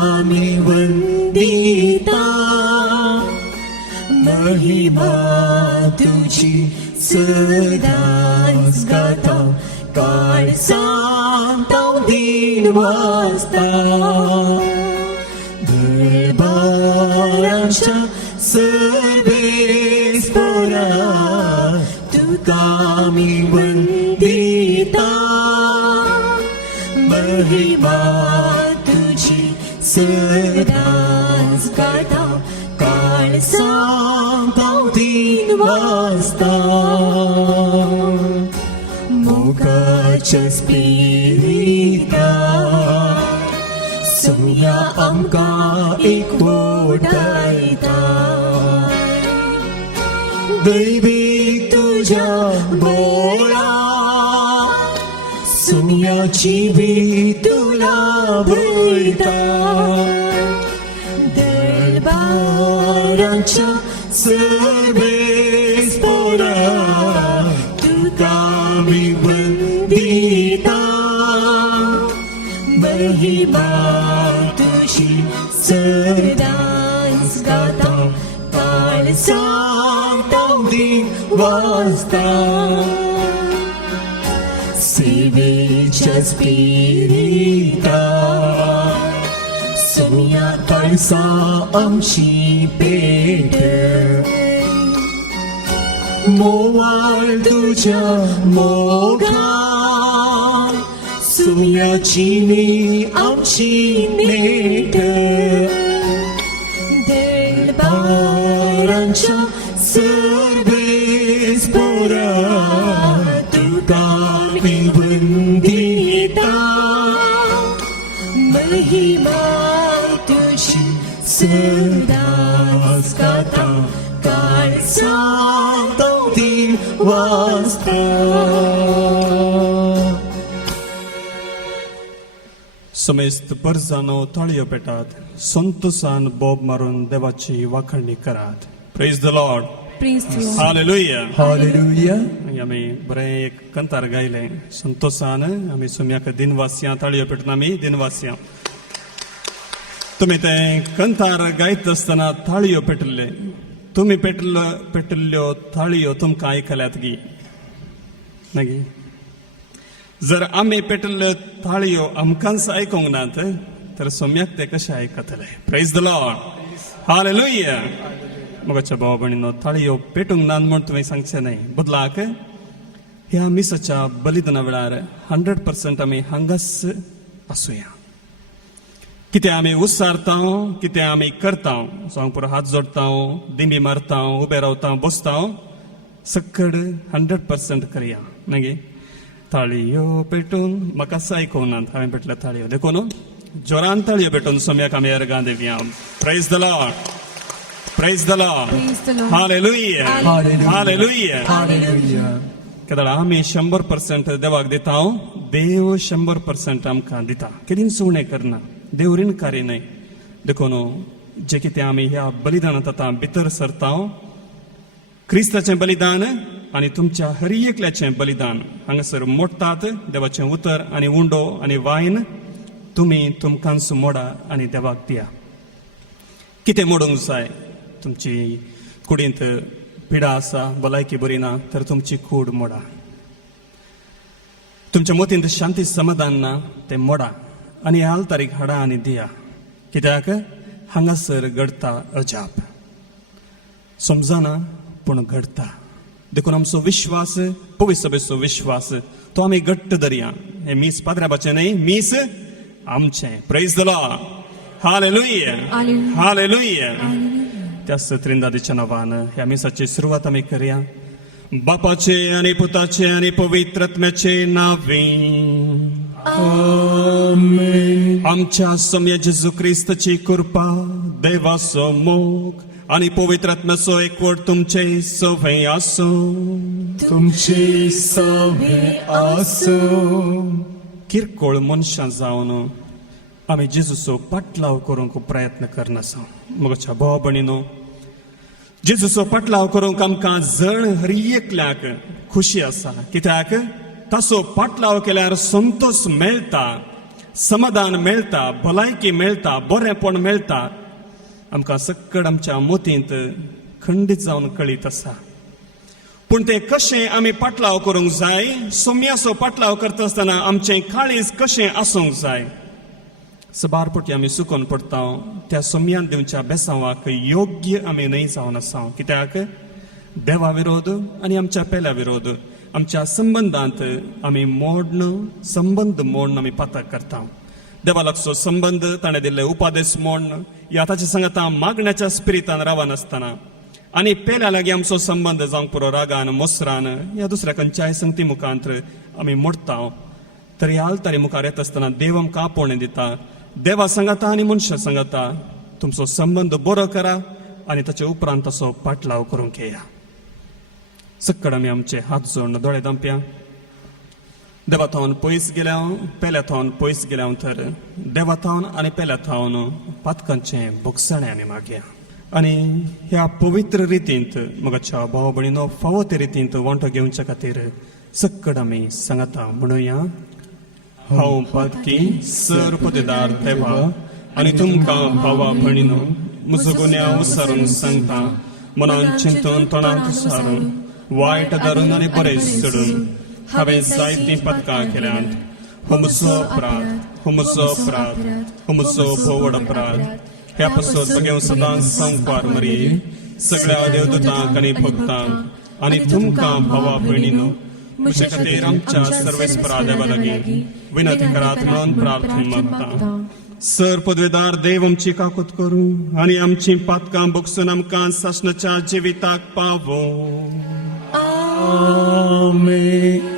आम्ही वंदिता, महिमा तुझी सदाच गाता, काळ सांगता दिन वाजता. दरबारांच्या सर्वेस्परा, तुका आम्ही वंदिता, महिमा तुझी सदाच गाता, काळ सांगता दिन वाजता. मोगाच्या स्पिरिता, सोया आमकां एकवटायता. दैवीक तुझ्या बोळा, सोम्याची बी तुला भरता. दरबारांच्या सर्वेस्परा, तुका आम्ही वंदिता, महिमा तुझी सदाच गाता, काळ सांगता दिन वाजता. सेवेच्या स्पिरिता, सोया काळसा आमची पेट. मोवाळ तुझ्या मोगान, सोयाची नी आमची नेट. दरबारांच्या सर्वेस्परा, तुका आम्ही वंदिता, महिमा तुझी सदाच गाता, काळ सांगता दिन वाजता. समेस्त परजानो ताळयो पेटात, संतोषान बोब मारून देवाची वाखणणी करात. Praise the Lord. Hallelujah. Hallelujah. आमी बरें एक कंतार गायलें संतोषान. आमी सुम्याक दिनवासियां ताळयो पेटून आमी दिनवासियां. तुमी तें कंतार गायत आसतना ताळयो पेटल्ले. तुमी पेटल्ल्यो ताळयो तुमकां आयकल्यात गी नागी? जर आमी पेटल्ल्यो ताळयो आमकांच आयकोंक नात तर सोम्याक ते कशें आयकतले? Praise the Lord. हालेलुया. मोगाच्या भावा भयणीनो, ताळयो पेटूंक ना म्हूण तुवें सांगचें न्हय. बदलाक ह्या मिसाच्या बलिदाना वेळार 100% आमी हांगाच आसुया. कितें आमी उसारता, कितें आमी करता, सोंग पुरो हात जोडता, दिंडी मारता, उबे रावता, बसता, सक्कड 100% करया नागे? ताळयो पेटून म्हाका आयकोंक नात. हांवें पेटल्या ताळयो देखून जोरान ताळयो पेटून सोम्याक आमी अर्गां दिवया. Praise the Lord. Praise the Lord. Hallelujah. Hallelujah. Hallelujah. केदाळ आमी 100% देवाक दिता, देव 100% आमकां दिता. केदीन सुणे करना, देव ऋणकारी न्हय. देखून जे कितें आमी ह्या बलिदानांत आतां भितर सरता, क्रिस्ताचें बलिदान आनी तुमच्या हर एकल्याचें बलिदान हांगासर मोडटात. देवाचें उतर आनी उंडो आनी वायन तुमी तुमकांच मोडा आनी देवाक दिया. कितें मोडूंक जाय? तुमची कुडींत पिडा आसा, भलायकी बरी ना तर तुमची कूड मोडा. तुमच्या मोतींत शांती समाधान ना ते मोडा आनी आल्तारीक हाडा आनी दिया. कित्याक हांगासर घडटा अजाप. समजना पूण घडटा. देखून आमचो विश्वास, पवित्र सभेचो विश्वास तो आमी घट्ट धरया. हे मीस पाद्र्याबाचें न्हय, मीस आमचें. Praise the Lord. Hallelujah. Hallelujah. त्याच त्रिंदादीच्या नांवान ह्या मिसाची सुरवात आमी करया. बापाचे आनी पुताचे आनी पवित्र आत्म्याचे नांवीं. आमेन. आमच्या सम्य जेजू क्रिस्ताची कृपा, देवाचो मोग आनी पवित्र आत्म्याचो एकवट तुमचे सभे आसूं. तुमचे सभे आसूं. किरकोळ मनशां जावन आमी जेजूचो पाटलाव करूंक प्रयत्न करनासा. म्हज्या भाव भयणीनो, जेजूचो पाटलाव करूंक आमकां जण हर एकल्याक खुशी आसा. कित्याक ताचो पाटलाव केल्यार संतोष मेळटा समाधान मेळटा, भलायकी मेळटा, बरेपण मेळटा, आमकां सक्कड आमच्या मोतींत खंडीत जावन कळीत आसा. पूण ते कशें आमी पाटलाव करूंक जाय, सोम्याचो पाटलाव करता आसतना आमचें काळीज कशें आसूंक जाय. सबारपटी आमी चुकोवन पडटा त्या सोम्यान दिवच्या बेसांवाक योग्य आमी न्हय जावन आसा. कित्याक देवा विरोध आनी आमच्या पेल्या विरोध, आमच्या संबंदांत आमी संबंद मोडून आमी पातक करता. देवा लागचो संबंद ताणें दिल्ले उपादेश मोडून ह्या ताच्या सांगता मागण्याच्या स्पिरितान रावनासतना आनी पेल्या लागीं आमचो संबंद जावंक पुरो रागान मोसरान ह्या दुसऱ्या खंयच्याय संगती मुखांत आमी मोडटा. तरी आलतारी मुखार येता आसतना देव आमकां आपोवणें दिता. देवा सांगता आनी मनशां सांगता तुमचो संबंद बरो करा आनी ताचे उपरांत ताचो पाटलाव करूंक येया. सक्कड आमी आमचे हात जोडून दोळे धांपया. देवा थावन पयस गेल्या पेल्या थावन पयस गेल्या तर देवा थावन आनी पेल्या थावन पातकांचें भुगसणें आमी मागया. आनी ह्या पवित्र रितींत मगाच्या भाव भयणीनो फावो ते रितींत वांटो घेवच्या खातीर सक्कड आमी सांगता म्हणुया. हांव पातकी सर पदेदार देवा आनी तुमकां भावा भयणीनो म्हजो गुन्यांव विसारून सांगता. मनान चिंतून तोंडांत सारून वायट धरून आनी बरें सोडून हांवें जायतीं पदकां केल्यांत. हो म्हजो अपराध, हो म्हजो अपराध, हो म्हजो भोवड अपराध. ह्या पासून बघेव सदांच संपार मरी सगळ्या देवदूतांक आनी भक्तांक आनी तुमकां भावा भयणीनो म्हजे खातीर आमच्या सर्वेस्परा देवा लागीं विनंती करात म्हणून प्रार्थना मागता. सर पदवेदार देव आमची काकूत करूं आनी आमची पातकां भोगसून आमकां सासणाच्या जिविताक पावो. आमेन.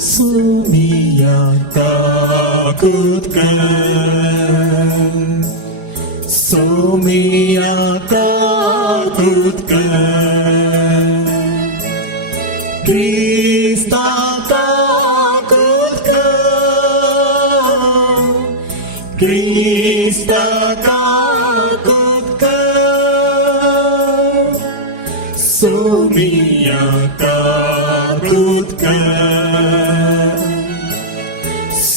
सोमिया काकूत कर, सोमिया काकूत कर, क्रिस्ता काकूत कर, क्रिस्ता काकूत कर, सोमिया काकूत कर,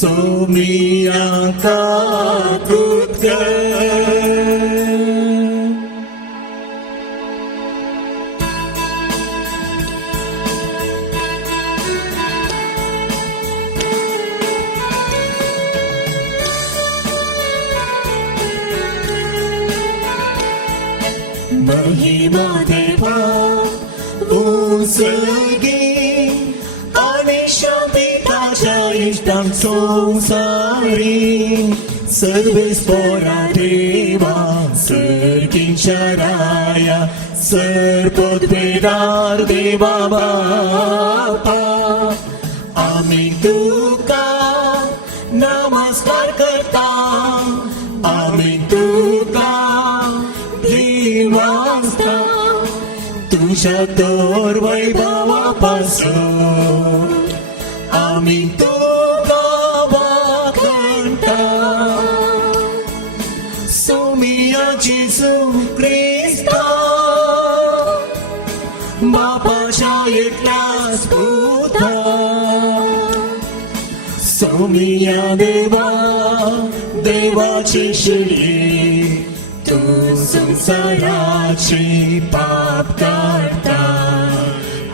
सोमिया काकूत कर. महिमा देवा उसगी आणि शांतीच्या इष्टां संसारी सर्वेस्परा देवा सर्गीच्या राया सर्वोद्वेदार देवा बापा आम्ही तुका नमस्कार करता. आम्ही तुका वाचता तुझ्या तोर वैभवापासून आम्ही तुका वाखणता. सोमिया जेजू क्रिस्ता बापाच्या एकल्याच पुता. सोमिया देवा देवाची शिडी तू संसाराची पाप काढता.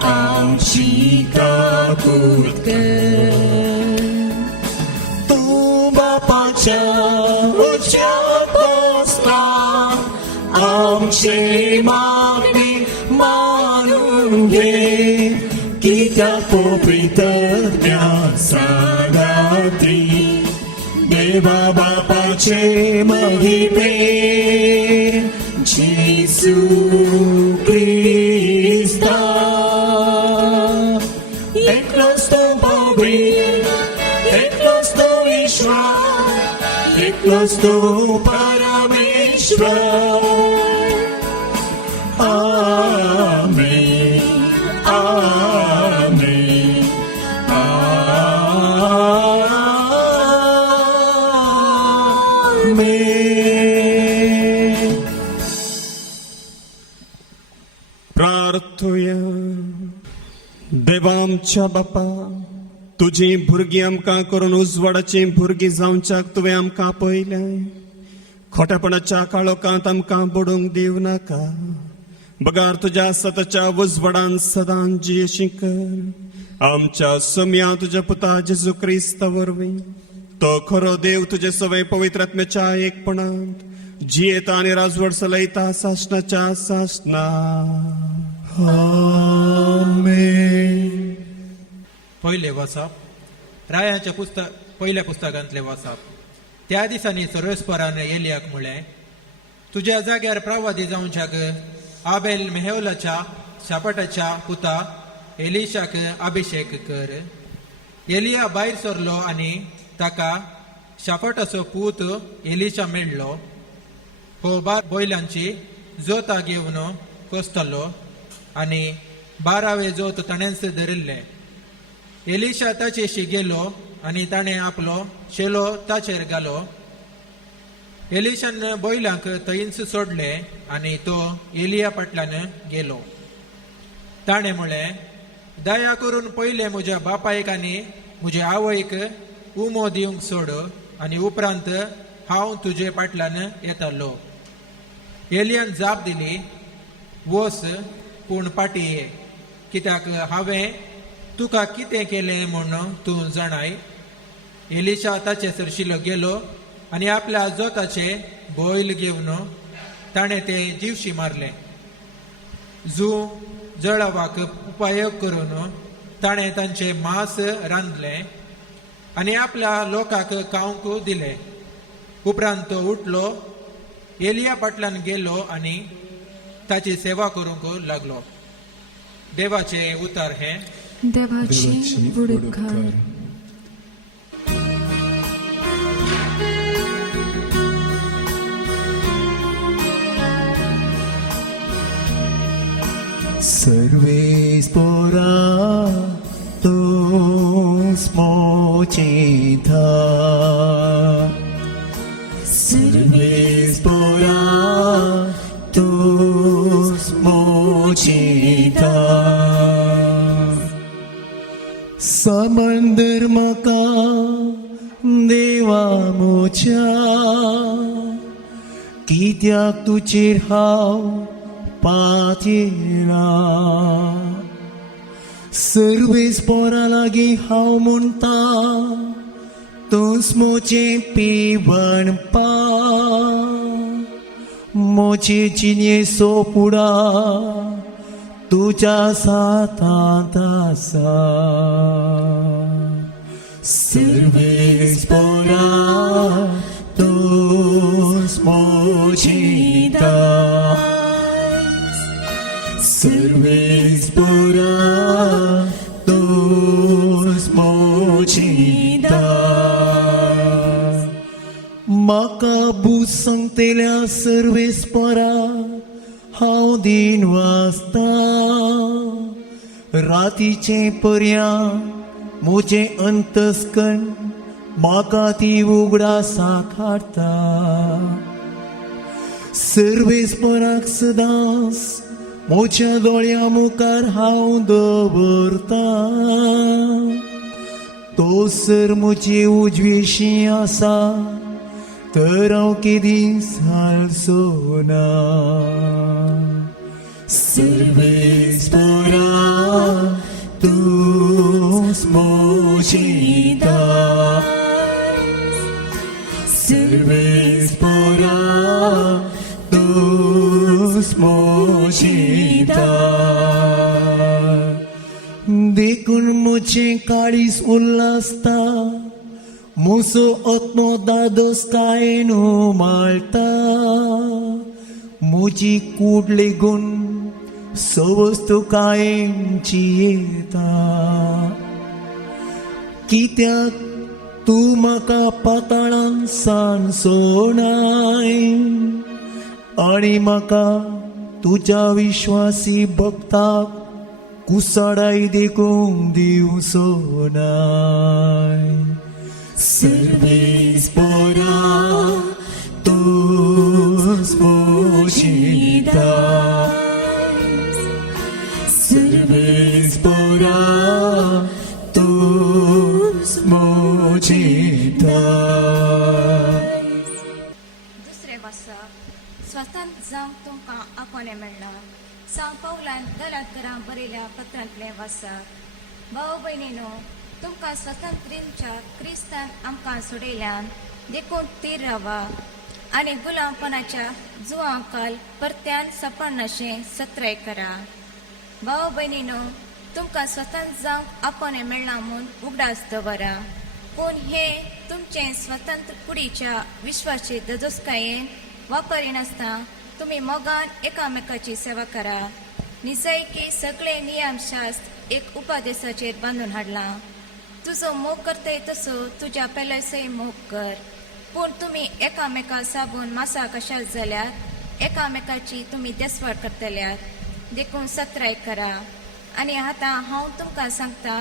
आमची काकूत कर. तू बापाच्या उच्चात बसला आमचे मागणी मानून घे. की त्या पवित्र सागाती देवा बापाचे महिमे जेसू क्रिस्ता एकलोच तो पवित्र, एकलोच तो ईश्वर, एकलोच तो परमेश्वर. आमेन, आमेन, आमेन. प्रार्थूया. मोगच्या बापा, तुझी भुरगीं आमकां करून उजवाडाची भुरगीं जावच्याक तुवें आमकां आपयलें. खोटेपणाच्या काळोखांत आमकां बुडूंक दिव नाका. बगार तुज्या सताच्या उजवाडान सदां जियेशी कर. आमच्या सोम्या तुज्या पुता जेजू क्रिस्ता वरवीं तो खरो देव तुजे सवय पवित्र आत्म्याच्या एकपणांत जियेता आनी राजवट चलयता सासणाच्या सासणा. आमेन. पहिले वाचप रायाच्या पहिल्या पुस्तकांतले वाचप. त्या दिसांनी सर्वेस्परान एलियाक म्हळें, तुज्या जाग्यार प्रवादी जावच्याक आबेल मेहोलाच्या शापाटाच्या पुता एलिशाक अभिषेक कर. एलिया भायर सरलो आनी ताका शापाटाचो पूत एलिशा मेळ्ळो. हो बैलांची जोतां घेवन कोसतलो आनी 12वे जोत ताणेंच धरिल्ले. एलिशा ताचेशी गेलो आनी ताणें आपलो शेलो ताचेर घालो. एलिशान बैलांक थंयच सोडले आनी तो एलिया फाटल्यान गेलो. ताणें म्हळें, दया करून पयले म्हज्या बापायक आनी म्हज्या आवयक उमो दिवंक सोड आनी उपरांत हांव तुजे फाटल्यान येतालो. एलियान जाप दिली, वस पूण फाटीं ये, कित्याक हांवें तुका कितें केलें म्हूण तूं जाणाय. एलिशा ताचे सरशिलो गेलो आनी आपल्या जोताचे बैल घेवन ताणें ते जीवशी मारले. जळावाक उपयोग करून ताणें तांचे मांस रांदलें आनी आपल्या लोकांक खावंक दिलें. उपरांत तो उठलो, एलिया फाटल्यान गेलो आनी ताची सेवा करूंक लागलो. देवाचे उतार हे. देवाची बुडकार. सर्वेस्परा तोच मोचिता. सर्वेस्परा तोच मोचिता. समंदर म्हाका देवा मोच्या, कित्याक तुजेर हांव पातेरा. सर्वेस्परा लागीं हांव म्हणटा, तोच मोचें पिवण पा. मोचे चिन्ये सोपुडा तुज्या साथांत आसा. सर्वेस्परा तोच मोचिता. सर्वेस्परा तोच मोचिता. म्हाका बूस सांगतेल्या सर्वेस्परा हांव दिन वाचता. रातीचे पर्या म्हजे अंतस्कण म्हाका ती उगडासाक हाडटा. सर्वेस्पराक सदांच म्हज्या दोळ्या मुखार हांव दवरता. तो सर म्हजी उजवीशी आसा, तर हांव केदींच हालचो ना. सर्वेस्परा तूंच मोचिता. सर्वेस्परा तूंच मोचिता. देखून म्हजें काळीज उल्हासता, म्हजो आत्मो दादोस कायेन माळटा. म्हजी कूड लेगून सवस्तू कायम जियेता. कित्याक तूं म्हाका पाताळांत सान सोडनाय आनी म्हाका तुज्या विश्वासी भक्ताक कुसाडाय देखूंक दिवचो नाय. सर्वेस्परा तूंच मोचिता. सर्वेस्परा मोजिता दुसरे वर्सा स्वतंत्र जावंक तुमकां आपोवणें मेळ्ळां. सांव पावलान गलातकारां बरयल्या पत्रांतलें वाचक. भाव भयणीनो, तुमकां स्वतंत्रींच्या क्रिस्तान आमकां सोडयल्यान देखून थीर रावा आनी गुलामपणाच्या जुवांकाल परत्यान सपनाशें सत्राय करा. भाव भयणीनो, तुमकां स्वतंत्र जावंक आपोवणें मेळ्ळां म्हूण उगडास दवरा. पूण हे तुमचे स्वतंत्र कुडीच्या विश्वाचे दजोसकायेन वापरिनासतना तुमी मोगान एकामेकाची सेवा करा. निसयकी सगळे नियमशास्त्र एक उपादेशाचेर बांदून हाडलां. तुजो मोग करताय तसो तुज्या पेलयसय मोग कर. पूण तुमी एकामेका साबून मासा कशाल जाल्यार एकामेकाची तुमी देसवाड करतल्यात देखून सत्राय करा. आनी आतां हांव तुमकां सांगता,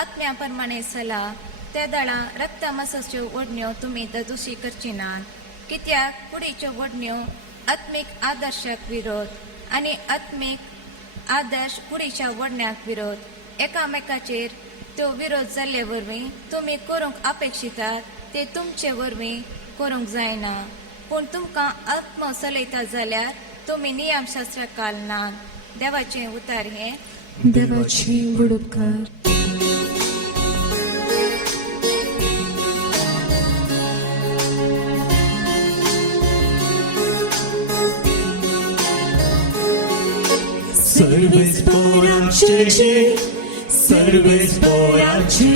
आत्म्या प्रमाणे चला. त्या दाळा रक्त मसाच्यो ओडण्यो तुमी ददुशी करची नात. कित्याक कुडीच्यो ओडण्यो आत्मीक आदर्शाक विरोध आनी आत्मीक आदर्श कुडीच्या ओडण्याक विरोध. एकामेकाचेर त्यो विरोध जाल्ले वरवीं तुमी करूंक अपेक्षितात ते तुमचे वरवीं करूंक जायना. पूण तुमकां आत्मो चलयता जाल्यार तुमी नियमशास्त्राक घालनात. देवाचें उतार हें. देवाची बुडकार. सर्वेच पोरांचे सर्वेच पोरांचे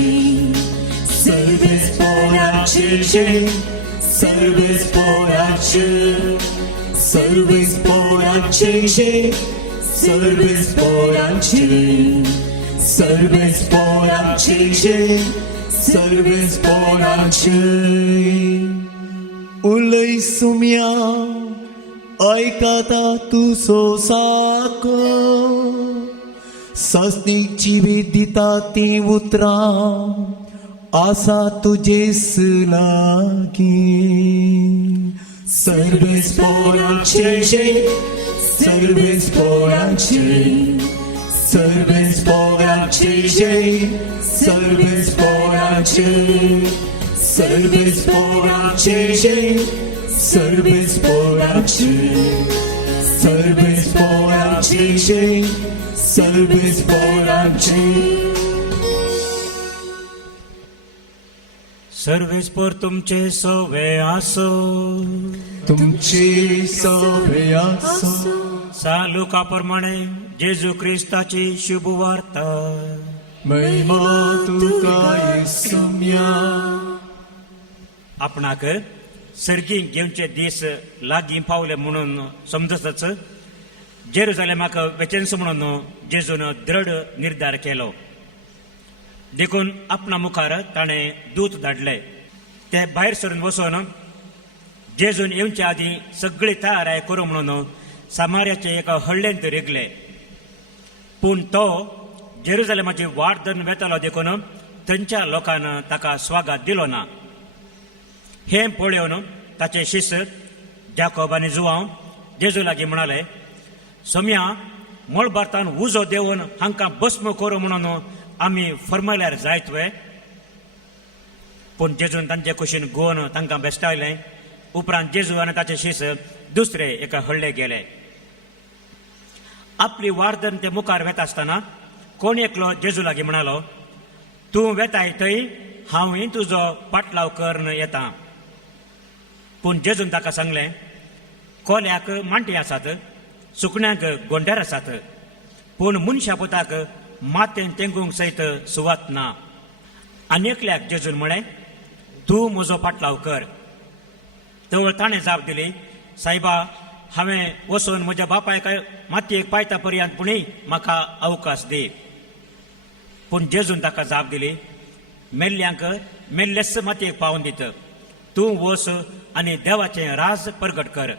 सर्वेच पोरांचे सर्वेच पोरांचे सर्वेच पोरांचे सर्वेच पोरांचे सर्वेच पोरांचे सर्वेच पोरांचे. उलय सुम्या ऐकाता तुझो साको सस्तीची भेट दिता ती उतरां आसा तुजेस लागी. सर्वेच पोरांचे सर्वेच पोरांचे सर्वेच पोरांचे सर्वेच पोरांचे सर्वेच पोरांचे सर्वेच पोरांचे सर्वेच पोरांचे सर्वेच पोरांचे. सर्वेच पोर तुमचे सवे आसो तुमची सवे आसो. सालुका प्रमाणे जेजू क्रिस्ताची शुभ वार्ता. महिमा तुका येसुम्या. आपणाक सर्गीक घेवचे दीस लागीं पावले म्हणून समजतच जेरुजालेमाक वचनस म्हणून जेजून दृढ निर्धार केलो. देखून आपणा मुखार ताणें दूत धाडले. ते भायर सरून वचून जेजून येवच्या आदीं सगळी तयाराय करूं म्हणून सामार्याचे एका हळ्ळेंत रेगले. पूण तो जेरुजालेमाची वाट धरून वेतालो देखून थंयच्या लोकांन ताका स्वागत दिलो ना. हें पळोवन ताचे शिष्य जाकोब आनी जुवांव जेजू लागीं म्हणाले, सोम्या मळबारतान उजो देवन हांकां भस्म करूं म्हणून आमी फर्मायल्यार जायत वे. पूण जेजून तांचे कुशीन गोवन तांकां बेश्टायलें. उपरांत जेजू आनी ताचे शिष्य दुसरे एका हळ्ळे गेले. आपली वार्दन ते मुखार वेता आसतना कोण एकलो जेजू लागीं म्हणालो, तूं वेताय थंय, हांवूय तुजो पाटलाव करन येता. पूण जेजून ताका सांगलें, कोल्याक मांटी आसात, सुकण्यांक गोंड्यार आसात, पूण मनशा पुताक मातेन तेंगूंक सयत सुवात ना. आनी एकल्याक जेजून म्हळें, तूं म्हजो पाटलाव कर. तर ताणें जाप दिली, सायबा, हांवें वचून म्हज्या बापायक मातयेक पायता पर्यंत पुणी म्हाका अवकाश दी. पूण जेजून ताका जाप दिली, मेल्ल्यांक मेल्लेस मातयेक पावून दित. तूं वच आनी देवाचें राज परगट कर.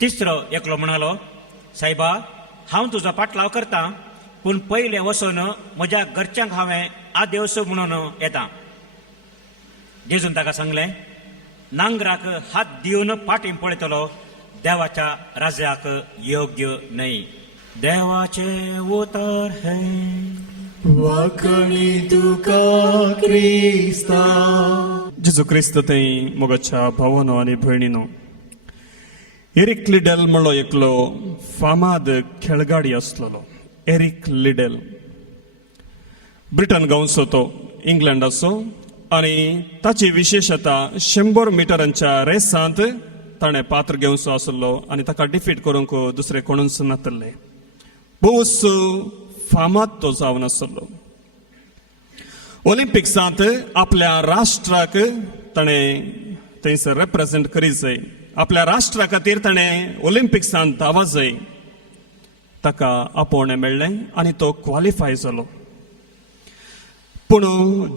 तिसरो एकलो म्हणालो, सायबा, हांव तुजो पाटलाव करतां, पूण पयलें वचून म्हज्या घरच्यांक हांवें आदेवस म्हणून येता. जेजून ताका सांगलें, नांगराक हात दिवन पाटी पळयतलो देवाच्या राज्याक योग्य न्हय. देवाचें उतर हें. वाकणी तुका क्रिस्ता. जेजू क्रिस्त थंय मोगाच्या भावानो आनी भयणीनो, एरिक लिडेल म्हणलो एकलो फामाद खेळगाडी आसलोलो. एरिक लिडेल ब्रिटन गांवचो तो, इंग्लंडाचो, आनी ताची विशेशता 100 मिटरांच्या रेसांत ताणें पात्र घेवचो आसलो आनी ताका डिफीट करूंक दुसरे कोणूच नासले. भोवूच फामाद तो जावन आसलो. ऑलिंपिक्सांत आपल्या राष्ट्राक ताणें थंयसर रिप्रेझेंट करी जाय. आपल्या राष्ट्रा खातीर ताणें ऑलिंपिक्सांत धांवूंक जाय. ताका आपोवणें मेळ्ळें आनी तो क्वॉलिफाय जालो. पूण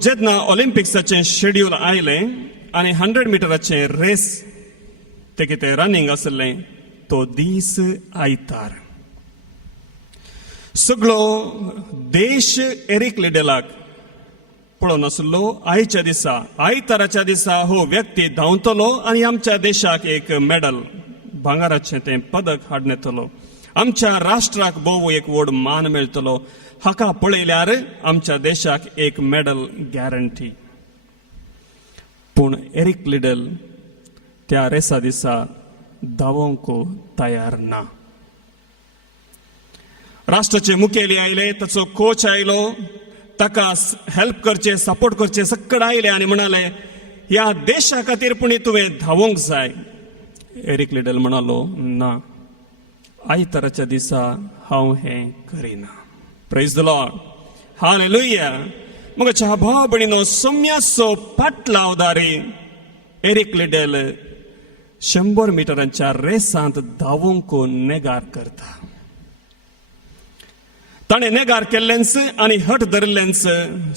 जेन्ना ऑलिंपिक्साचें शेड्यूल आयलें आनी 100 मिटराचें रेस तें कितें रनिंग आसलें, तो दीस आयतार. सगळो देश एरिक लिडेलाक पळोवन आसलो. आयच्या दिसा, आयताराच्या दिसा हो व्यक्ती धांवतलो आनी आमच्या देशाक एक मेडल, भांगाराचें तें पदक हाडून येतलो. आमच्या राष्ट्राक भोव एक व्हड मान मेळटलो. हाका पळयल्यार आमच्या देशाक एक मेडल गॅरंटी. पूण एरिक लिडेल त्या रेसा दिसा धांवोंक तयार ना. राष्ट्राचे मुखेली आयले, ताचो कोच आयलो, ताका हेल्प करचे, सपोर्ट करचे सक्कड आयले आनी म्हणाले, ह्या देशा खातीर पुणी तुवें धांवोंक जाय. एरिक लिडेल म्हणालो, ना, आयताराच्या दिसा हांव हें करिना. Praise the Lord, hallelujah. मोगाच्या भाव भयणीनो, सोम्याचो पाटलावदारी एरिक लिडेल 100 मिटरांच्या रेसांत धांवोंक नेगार करता. ताणें नेगार केल्लेंच आनी हट धरलेंच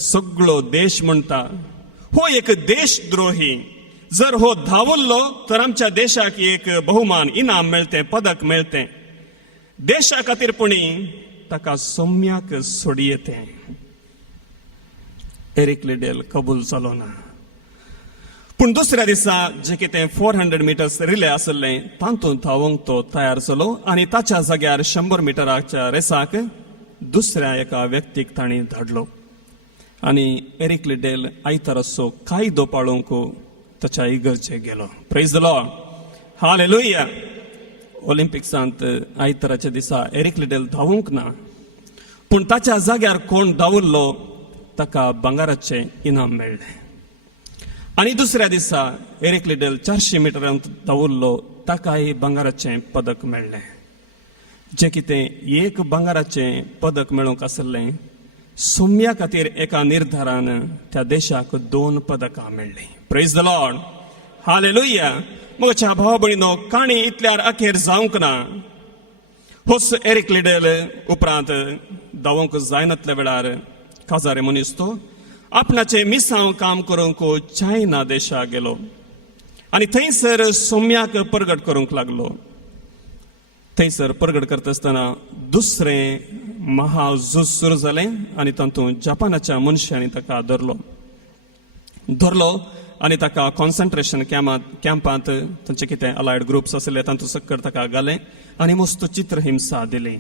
सगळो देश म्हणटा हो एक देशद्रोही. जर हो धांवल्लो तर आमच्या देशाक एक बहुमान, इनाम मेळटें, पदक मेळटें. देशा खातीर पुणी ताका सोम्याक सोडयेतें. एरिक लिडेल कबूल जालो ना. पूण दुसऱ्या दिसा जे कितें 400 मिटर्स रिले आसलें तातूंत धांवोंक तो तयार जालो आनी ताच्या जाग्यार 100 मिटराच्या रेसाक दुसऱ्या एका व्यक्तीक तांणी धाडलो. आनी एरिक लिडेल आयताराचो कायदो पाळोवंक ताच्या इगर्जेक गेलो. Praise the Lord, hallelujah. ऑलिंपिक्सांत आयताराच्या दिसा एरिक लिडेल धांवूंक ना. पूण ताच्या जाग्यार कोण धांवल्लो ताका भांगाराचें इनाम मेळ्ळें. आनी दुसऱ्या दिसा एरिक लिडेल 400 मिटरांत धांवल्लो, ताकाय भांगाराचें पदक मेळ्ळें. जें कितें एक भांगाराचें पदक मेळोवंक आसलें, सोम्या खातीर एका निर्धारान त्या देशाक 2 पदकां मेळ्ळीं. Praise the Lord, hallelujah. म्हज्या भाव भयणीनो, काणी इतल्यार अखेर जावंक ना. होच एरिक लिडेल उपरांत धांवोंक जायनातल्या वेळार काजारे मनीस तो आपणाचें मिसांव काम करूंक चायना देशाक गेलो आनी थंयसर सोम्याक परगट करूंक लागलो. थंयसर परगट करता आसतना दुसरें महाझूज सुरू जालें आनी तातूंत जपानाच्या मनशांनी ताका धरलो आनी ताका कॉन्सन्ट्रेशन कॅम्पांत तांचे कितें अलायड ग्रुप्स आसले तातूंत सक्कड ताका घालें आनी मस्त चित्रहिंसा दिली.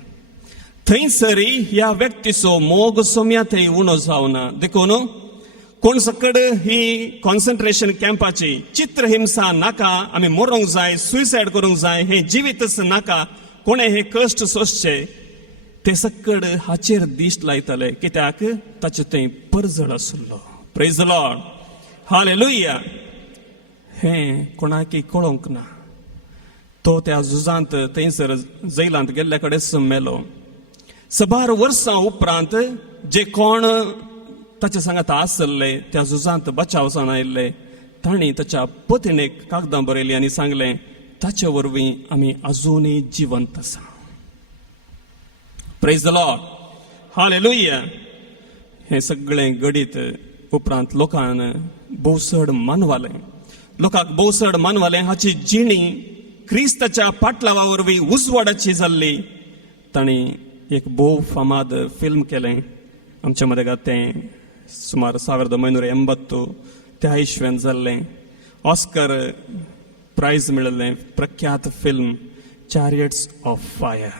थंयसरी ह्या व्यक्तीचो मोग सोम्या थंय उणो जावना. देखून कोण सक्कड ही कॉन्सन्ट्रेशन कॅम्पाची चित्रहिंसा नाका, आमी मरूंक जाय, सुसायड करूंक जाय, हे जिवीतच नाका, कोणें हे कश्ट सोंसचे, ते सक्कड हाचेर दिश्ट लायताले, कित्याक ताचे थंय परजड आसलो. Praise the Lord, hallelujah. हें कोणाकय कळोवंक ना. तो त्या झुजांत थंयसर जैलांत गेल्ल्या कडेच मेलो. 12 वर्सां उपरांत जे कोण ताचे सांगात आसले त्या झुजांत बचाव जावन आयिल्ले, तांणी ताच्या पत्नीक कागदां बरयलीं आनी सांगलें, ताचे वरवीं आमी अजुनूय जिवंत आसा. Praise the Lord, hallelujah. हें सगळें घडीत उपरांत लोकांन भोवसड मानवालें, लोकांक भोवसड मानवालें. हाची जिणी क्रिस्ताच्या पाटलावा वरवीं उजवाडाची जाल्ली. तांणी एक भोव फामाद फिल्म केलें आमचे मदें, तें सुमार 1980 त्या इश्वेंत जाल्लें. ऑस्कर प्रायज मेळिल्लें प्रख्यात film Chariots of Fire.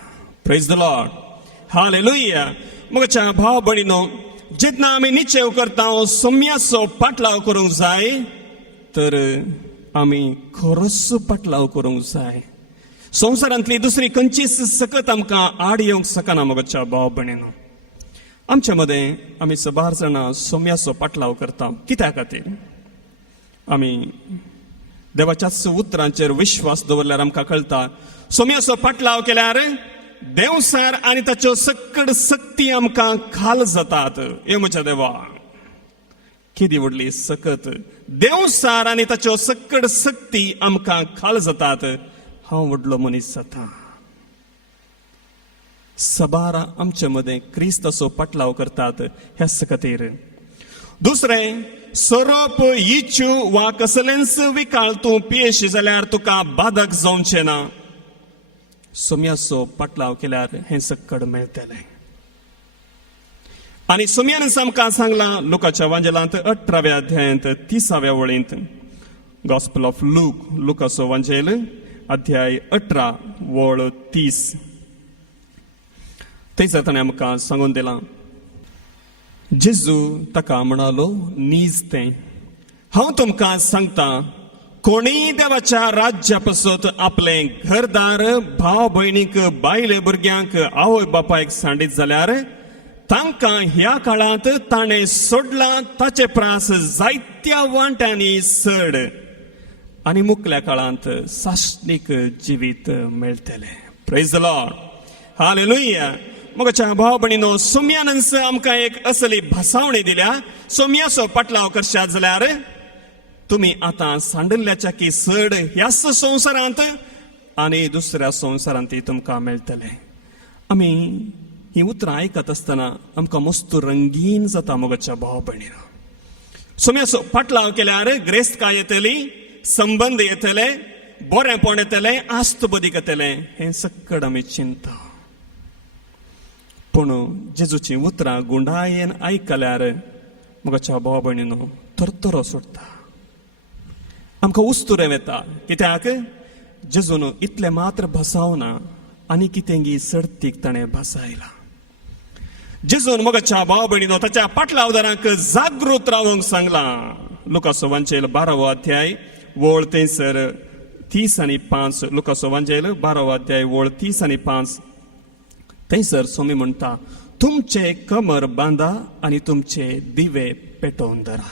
Praise the Lord, hallelujah. म्हज्या भाव भयणीनो, जेन्ना आमी निश्चय करता सोम्याचो पाटलाव करूंक जाय तर आमी खरोच पाटलाव करूंक जाय. संवसारांतली दुसरी खंयचीच सकत आमकां आड येवंक शकना मोगच्या भाव भयणीनो. आमच्या मदें आमी सबार जाणां सोम्याचो पाटलाव करता. कित्या खातीर? आमी देवाच्याच उतरांचेर विश्वास दवरल्यार आमकां कळटा सोम्याचो पाटलाव केल्यार देवसार आनी ताच्यो सकड सक्ती आमकां खाल जातात. हे म्हज्या देवा, किती व्हडली सकत देवसार आनी ताच्यो सकड सक्ती आमकां खाल जातात. हांव व्हडलो मनीस जाता. सबार आमचे मदें क्रिस्ताचो पाटलाव करतात ह्या खातीर. दुसरें, सोरोप इच्छु वा कसलेंच विकाळ तूं पियेशी जाल्यार तुका बाधक जावचें ना. सोम्याचो पाटलाव केल्यार हें सकड मेळटलें. आनी सोम्यान आमकां सांगलां लुकाच्या वांजेलांत 18व्या अध्यायांत 30व्या वळींत. गॉस्पल ऑफ लूक, लुकाचो वांजेल अध्याय 18 वळ 30. थंयसर ताणें आमकां सांगून दिलां. जेजू ताका म्हणालो, नीज तें. हांव तुमकां सांगता, कोणीय देवाच्या राज्या पासत आपलें घरदार, भाव भयणीक, बायल भुरग्यांक, आवय बापायक सांडीत जाल्यार तांकां ह्या काळांत ताणें सोडलां ताचे प्रास जायत्या वांट्यांनी चड आनी मुखल्या काळांत साश्टीक जिवीत मेळटलें. Praise the Lord. हालेलुया. मोगच्या भाव भयणीनो, सोम्यानंस आमकां एक असली भासावणी दिल्या. सोम्याचो पाटलाव करशात जाल्यार तुमी आतां सांडिल्ल्याच्या की चड ह्याच संवसारांत आनी दुसऱ्या संवसारांत तुमकां मेळटलें. आमी ही उतरां आयकत आसतना आमकां मस्त रंगीन जाता मोगच्या भाव भयणीनो. सोम्याचो पाटलाव केल्यार ग्रेस्तकाय येतली, संबंद येतले, बरेंपण येतलें, आस्त बदीक येतलें, हें सकड आमी चिंता. पूण जेजूची उतरां गुंडायेन आयकल्यार मोगच्या भाव भयणीनो तरतरो सुट्टा. आमकां उस्तुरें येता. कित्याक? जेजून इतलें मात्र भासावना आनी कितेंगी सर्तीक ताणें भासायला. जेजून मोगच्या भाव भयणीनो ताच्या पाटलावदारांक जागृत रावंक सांगलां. लुकाचो वांजेल 12वो अध्याय वळ थंयसर 30 आनी 5. लुकाचो वांजेल 12वो अध्याय वळ 30 आनी 5. थंयसर सोमी म्हणटा, तुमचे कमर बांदा आनी तुमचे दिवे पेटोवन धरा.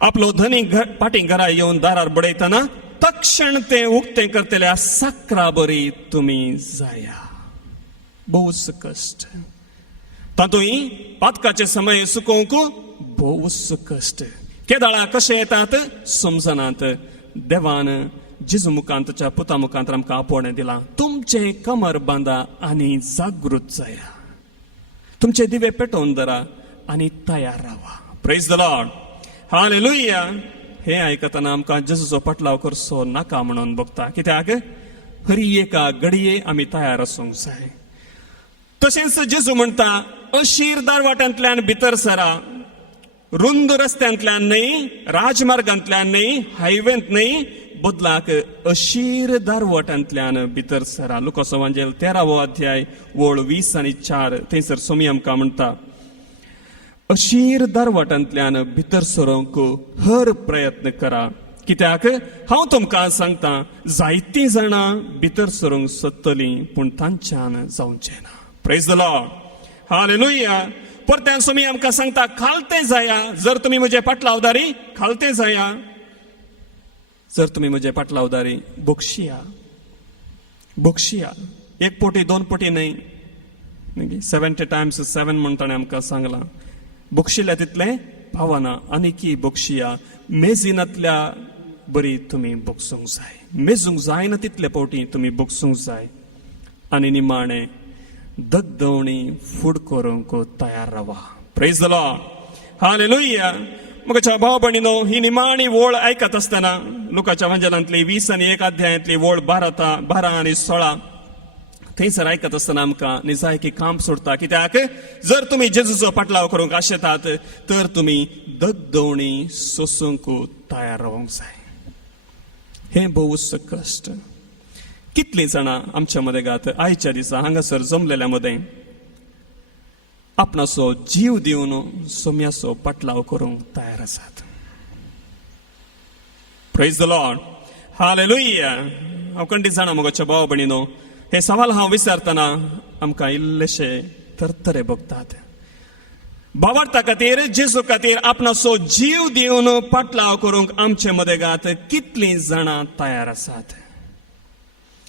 आपलो धनी पाटी घरा येवन दारार बडयतना तक्षण ते उक्तें करतल्या साकरा बरी तुमी जाया. भोवूच कश्ट. तातूंय पातकाचे समय सुकोवंक भोवूच कश्ट. केदाळा कशे येतात समजनात. देवान जेजू मुखांतच्या पुता मुखांत आमकां आपोवणें दिलां. तुमचे कमर बांदा आनी जागृत जाया. तुमचे दिवे पेटोवन धरा आनी तयार रावा. Praise the Lord. हालेलुया. हे आयकतना आमकां जेजूचो पाटलाव करचो नाका म्हणून बगता. कित्याक? हरी एका घडये आमी तयार आसूंक जाय. तशेंच जेजू म्हणटा, अशीर दारवाट्यांतल्यान भितर सरा. रुंद रस्त्यांतल्यान न्हय, राजमार्गांतल्यान न्हय, हायवेंत न्हय, बदलाक अशीर दारवटांतल्यान भितर सरा. लुकाचो वांजेल 13वो अध्याय वळ 20 आनी 4. थंयसर सोमी आमकां म्हणटा, अशीर दारवटांतल्यान भितर सरोंक हर प्रयत्न करा. कित्याक? हांव तुमकां सांगता, जायतीं जाणां भितर सरूंक सोदतलीं पूण तांच्यान जावचें ना. Praise the Lord. हालेलुया. परत्यान सोमी आमकां सांगता, खालतें जाया. जर तुमी म्हजे पाटलावदारी, खालतें जाया. जर तुमी म्हजे पाटलावदारी, बक्षिया. बक्षिया. 1 पोटी 2 पोटी न्हय, 70 times 7 म्हण ताणें आमकां सांगलां. बक्षिल्या तितलें भावना आनीकी बक्षिया. मेजिनांतल्या बरी तुमी बगसूंक जाय. मेजूंक जायना तितले पोटी तुमी बगसूंक जाय. आनी निमाणें दगदवणी फूड करूंक तयार रावा. Praise the Lord. हालेलुया. मोगच्या भाव भयणीनो, ही निमाणी वळ आयकत आसतना लुकाच्या वांजेलांतली 20 आनी 1 अध्यायांतली वळ 12 आनी 16 थंयसर आयकत आसतना आमकां निजायकी काम सोडटा. कित्याक? जर तुमी जेजूचो पाटलाव करूंक आशेतात तर तुमी दगदवणी सोसूंक तयार रावंक जाय. हें भोवूच कश्ट. कितलीं जाणां आमच्या मदें गात आयच्या दिसा हांगासर जमलेल्या मदें आपणाचो जीव दिवन सोम्याचो पटलाव करूंक तयार आसात. Praise the Lord. हालेलुया. हांव कंडीत जाणा मुगोच्या भाव भयणीनो, हे सवाल हांव विचारतना आमकां इल्लेशे तरतरे भोगतात. भावार्था खातीर जेजू खातीर आपणाचो जीव दिवन पटलाव करूंक आमचे मदेगात कितलीं जाणां तयार आसात.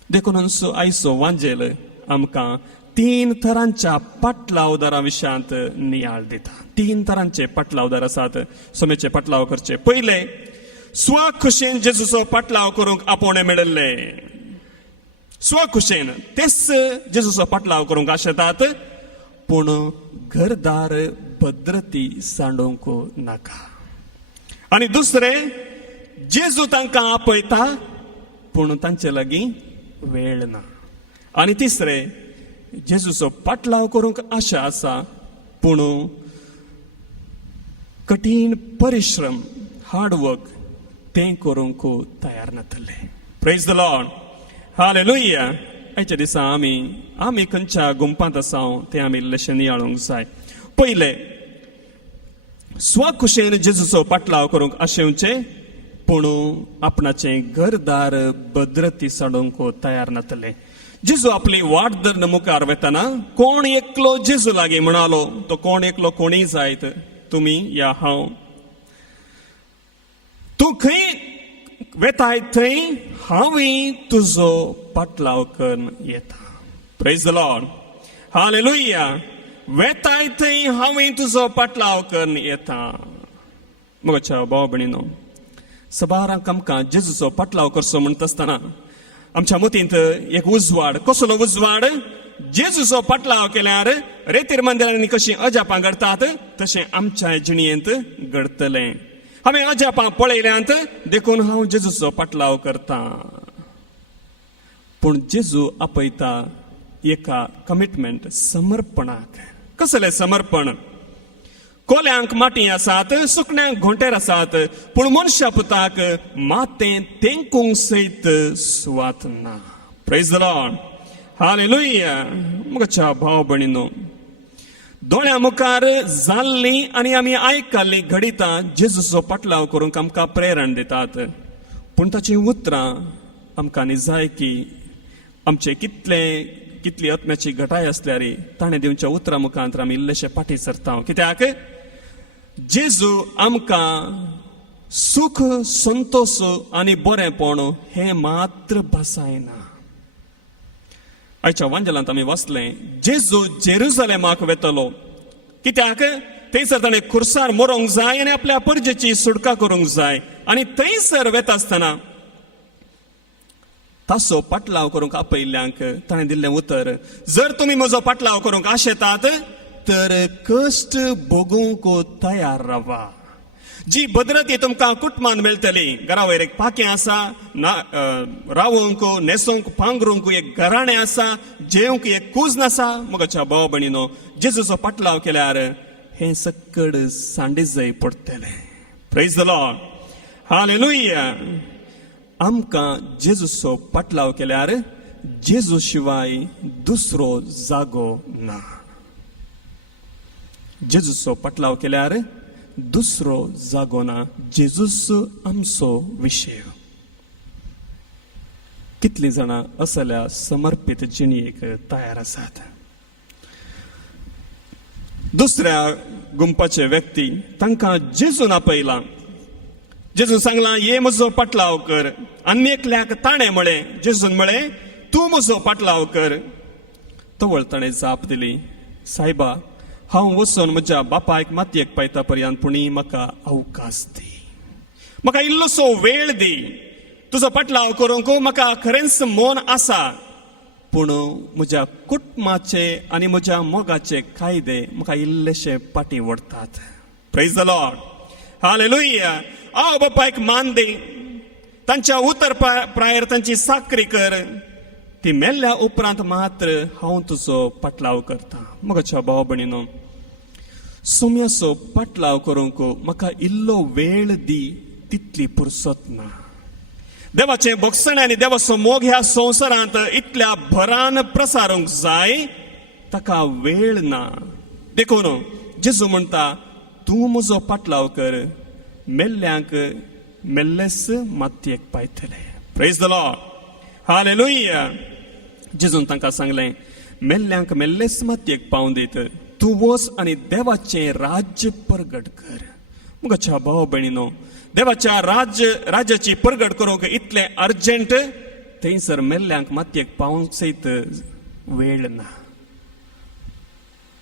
देखून आयचो वांजेल आमकां 3 तरांच्या पटलावदारां विशयांत नियाळ दिता. 3 तरांचे पटलावदार आसात सोमेचे पटलाव करचे. पयले, स्वखुशेन जेजूचो पटलाव करूंक आपोवणे मेळिल्ले. स्वखुशेन तेच जेजूचो पटलाव करूंक आशेतात, पूण घरदार भद्रती सांडूंक नाका. आनी दुसरे, जेजू तांकां आपयता पूण तांचे लागीं वेळ ना. आनी तिसरे, जेजूचो पटलाव करूंक आशा आसा पूण कठीण परिश्रम हार्डवर्क तें करूंक तयार नातले. Praise the Lord. हालेलुया. आयच्या दिसा आमी खंयच्या गुंपांत आसा तें आमी इल्लेशें नियाळूंक जाय. पयले, स्वखुशेन जेजूचो पटलाव करूंक आशेवचे पूण आपणाचें घरदार भद्रती साडूंक तयार नातले. जेजू आपली वाट धरून मुखार वेतना कोण एकलो जेजू लागीं म्हणालो. तो कोण एकलो कोणीय जायत, तुमी या हांव. तूं खंय वेताय थंय हांवूय तुजो पटलाव करून येता. Praise the Lord. हालेलुया. वेताय थंय हांवूय तुजो पटलाव करून येता. म्हज्या भाव भयणीनो, सबारांक आमकां जेजूचो पटलाव करचो म्हणटा आसतना आमच्या मतींत एक उजवाड. कसलो उजवाड? जेजूचो पटलाव केल्यार रेतीर मंदिरांनी कशीं अजापां घडटात तशें आमच्या जिणयेंत घडतलें. हांवें अजापां पळयल्यांत देखून हांव जेजूचो पटलाव करतां. पूण जेजू आपयता एका कमिटमेंट, समर्पणाक. कसलें समर्पण? कोल्यांक माटी आसात, सुकण्यांक घोंटेर आसात, पूण मनशा पुताक मातें तेंकूंक सयत सुवात ना. Praise the Lord. हालेलुया. म्हज्या भाव भयणीनो, दोळ्या मुखार जाल्ली आनी आमी आयकल्ली घडिता जेजूचो पटलाव करूंक आमकां प्रेरण दितात. पूण ताची उतरां आमकां न्ही जाय की आमचे कितली आत्म्याची घटाय आसल्यार ताणें दिवच्या उतरां मुखांत आमी इल्लेशे फाटीं सरता. कित्याक जेजू आमकां सुख, संतोष आनी बरेंपण हें मात्र भासायना. आयच्या वांजेलांत आमी वाचलें, जेजू जेरुसलेमाक वेतलो. कित्याक थंयसर ताणें खुर्सार मरोंक जाय आनी आपल्या परजेची सुटका करूंक जाय. आनी थंयसर वेता आसतना ताचो पटलाव करूंक आपयल्ल्यांक ताणें दिल्लें उतर, जर तुमी म्हजो पटलाव करूंक आशेतात तर कश्ट भोगूंक तयार रावा. जी भद्रती तुमकां कुटुंबान मेळटली, घरा वयर एक पाकें आसा, रावूंक, न्हेसूंक, पांघरूंक एक घराणें आसा, जेवंक एक कुजन आसा. म्हज्या भाव भयणीनो, जेजूचो पटलाव केल्यार हें सकड सांडिजय पडटलें. Praise the Lord. हालेलुया. आमकां जेजूचो पटलाव केल्यार जेजू शिवाय दुसरो जागो ना. जेजूचो पटलाव केल्यार दुसरो जागो ना. जेजूच आमचो विशय. कितलीं जाणां असल्या समर्पित जिणयेक तयार आसात. दुसऱ्या गुंपाचे व्यक्ती, तांकां जेजून आपयला. जेजून सांगलां, ये म्हजो पटलाव कर. आनी एकल्याक ताणें म्हळें, जेजून म्हळें, तूं म्हजो पटलाव कर. तवळ ताणें जाप दिली, सायबा, हांव वचून म्हज्या बापायक मातयेक पायता पर्यंत, पुणी म्हाका अवकाश दी. म्हाका इल्लोसो वेळ दी. तुजो पटलाव करूंक म्हाका खरेंच मन आसा, पूण म्हज्या कुटुंबाचे आनी म्हज्या मोगाचे कायदे म्हाका इल्लेशे पाटी ओडटात. Praise the Lord. हालेलुया. आओ बापायक मान दे. तांच्या उतर प्रायर तांची साकरी कर. ती मेल्ल्या उपरांत मात्र हांव तुजो पटलाव करता. म्हज्या भाव भयणीनो, सुम्याचो पटलाव करूंक म्हाका इल्लो वेळ दी, तितली पुरसत ना. देवाचें भोगसण आनी देवाचो मोग ह्या संवसारांत इतल्या भरान प्रसारूंक जाय, ताका वेळ ना. देखून जेजू म्हणटा तूं म्हजो पाटलाव कर मेल्ल्यांक मेल्लेस मातयेक पायतले. Praise the Lord. हालेलुया. जेजून तांकां सांगलें मेल्ल्यांक मेल्लेस मातयेक पावून दीत तूं वच आनी देवाचें राज्य परगट कर. मुगाच्या भाव भयणीनो, देवाच्या राज्याची परगट करूंक इतलें अर्जंट थंयसर मेल्ल्यांक मातयेक पावूंक सयत वेळ ना.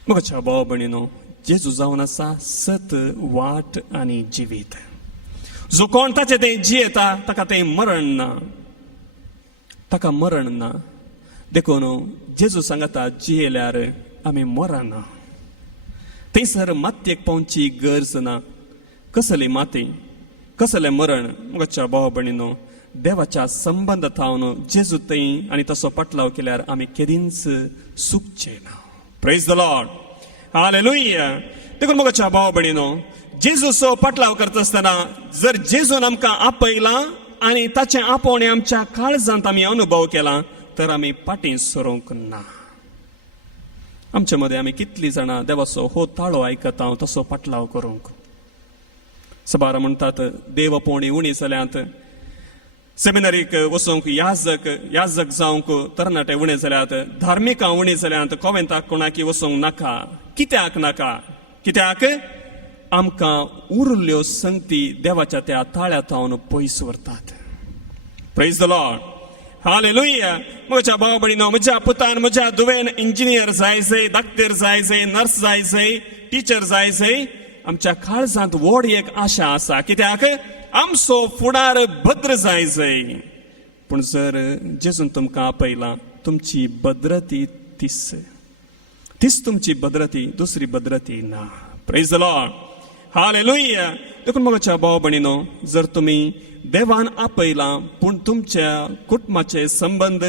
मुगाच्या भाव भयणीनो, जेजू जावन आसा सत, वाट आनी जिवीत. जो कोण ताचे तें जियेता ताका तें मरण ना, ताका मरण ना. देखून जेजू सांगता जियेल्यार आमी मरना. थंयसर मातयेक पावची गरज ना. कसली माती, कसलें मरण. मुगाच्या भाव भयणीनो, देवाच्या संबंदांत हावन जेजू थंय आनी तसो पाटलाव केल्यार आमी केदींच सुखचे ना. Praise the Lord. हालेलुया. देखून मुगाच्या भाव भयणीनो, जेजूचो पाटलाव करता आसतना जर जेजून आमकां आपयला आनी ताचें आपोवणें आमच्या काळजांत आमी अनुभव केला तर आमी फाटीं सरोंक ना. आमचे मदें आमी कितलीं जाणां देवाचो हो ताळो आयकता तसो पाटलाव करूंक. सबार म्हणटात देव आपोवणी उणी जाल्यांत सेमिनरीक वचूंक याजक जावंक तरणाटे उणे जाल्यात, धार्मिकां उणी जाल्यांत कॉवेंताक कोणाकी वचूंक नाका. कित्याक नाका? कित्याक आमकां उरल्यो संगती देवाच्या त्या ताळ्यांत हावन पयस व्हरतात. Praise the Lord. हालेलुया. म्हज्या भाव भयणीनो, म्हज्या पुतान म्हज्या धुवेन इंजिनियर जायचें, धाकटेर जायचें, नर्स जायचें, टीचर जायचें. आमच्या काळजांत व्हड एक आशा आसा. कित्याक आमचो फुडार भद्र जायचें. पूण जर जेजून तुमकां आपयला तुमची भद्रती तीच तुमची भद्रती, दुसरी भद्रती ना. Praise the Lord. हालेलुया. देखून म्हज्या भाव भयणीनो, जर तुमी देवान आपयला पूण तुमच्या कुटुंबाचे संबंद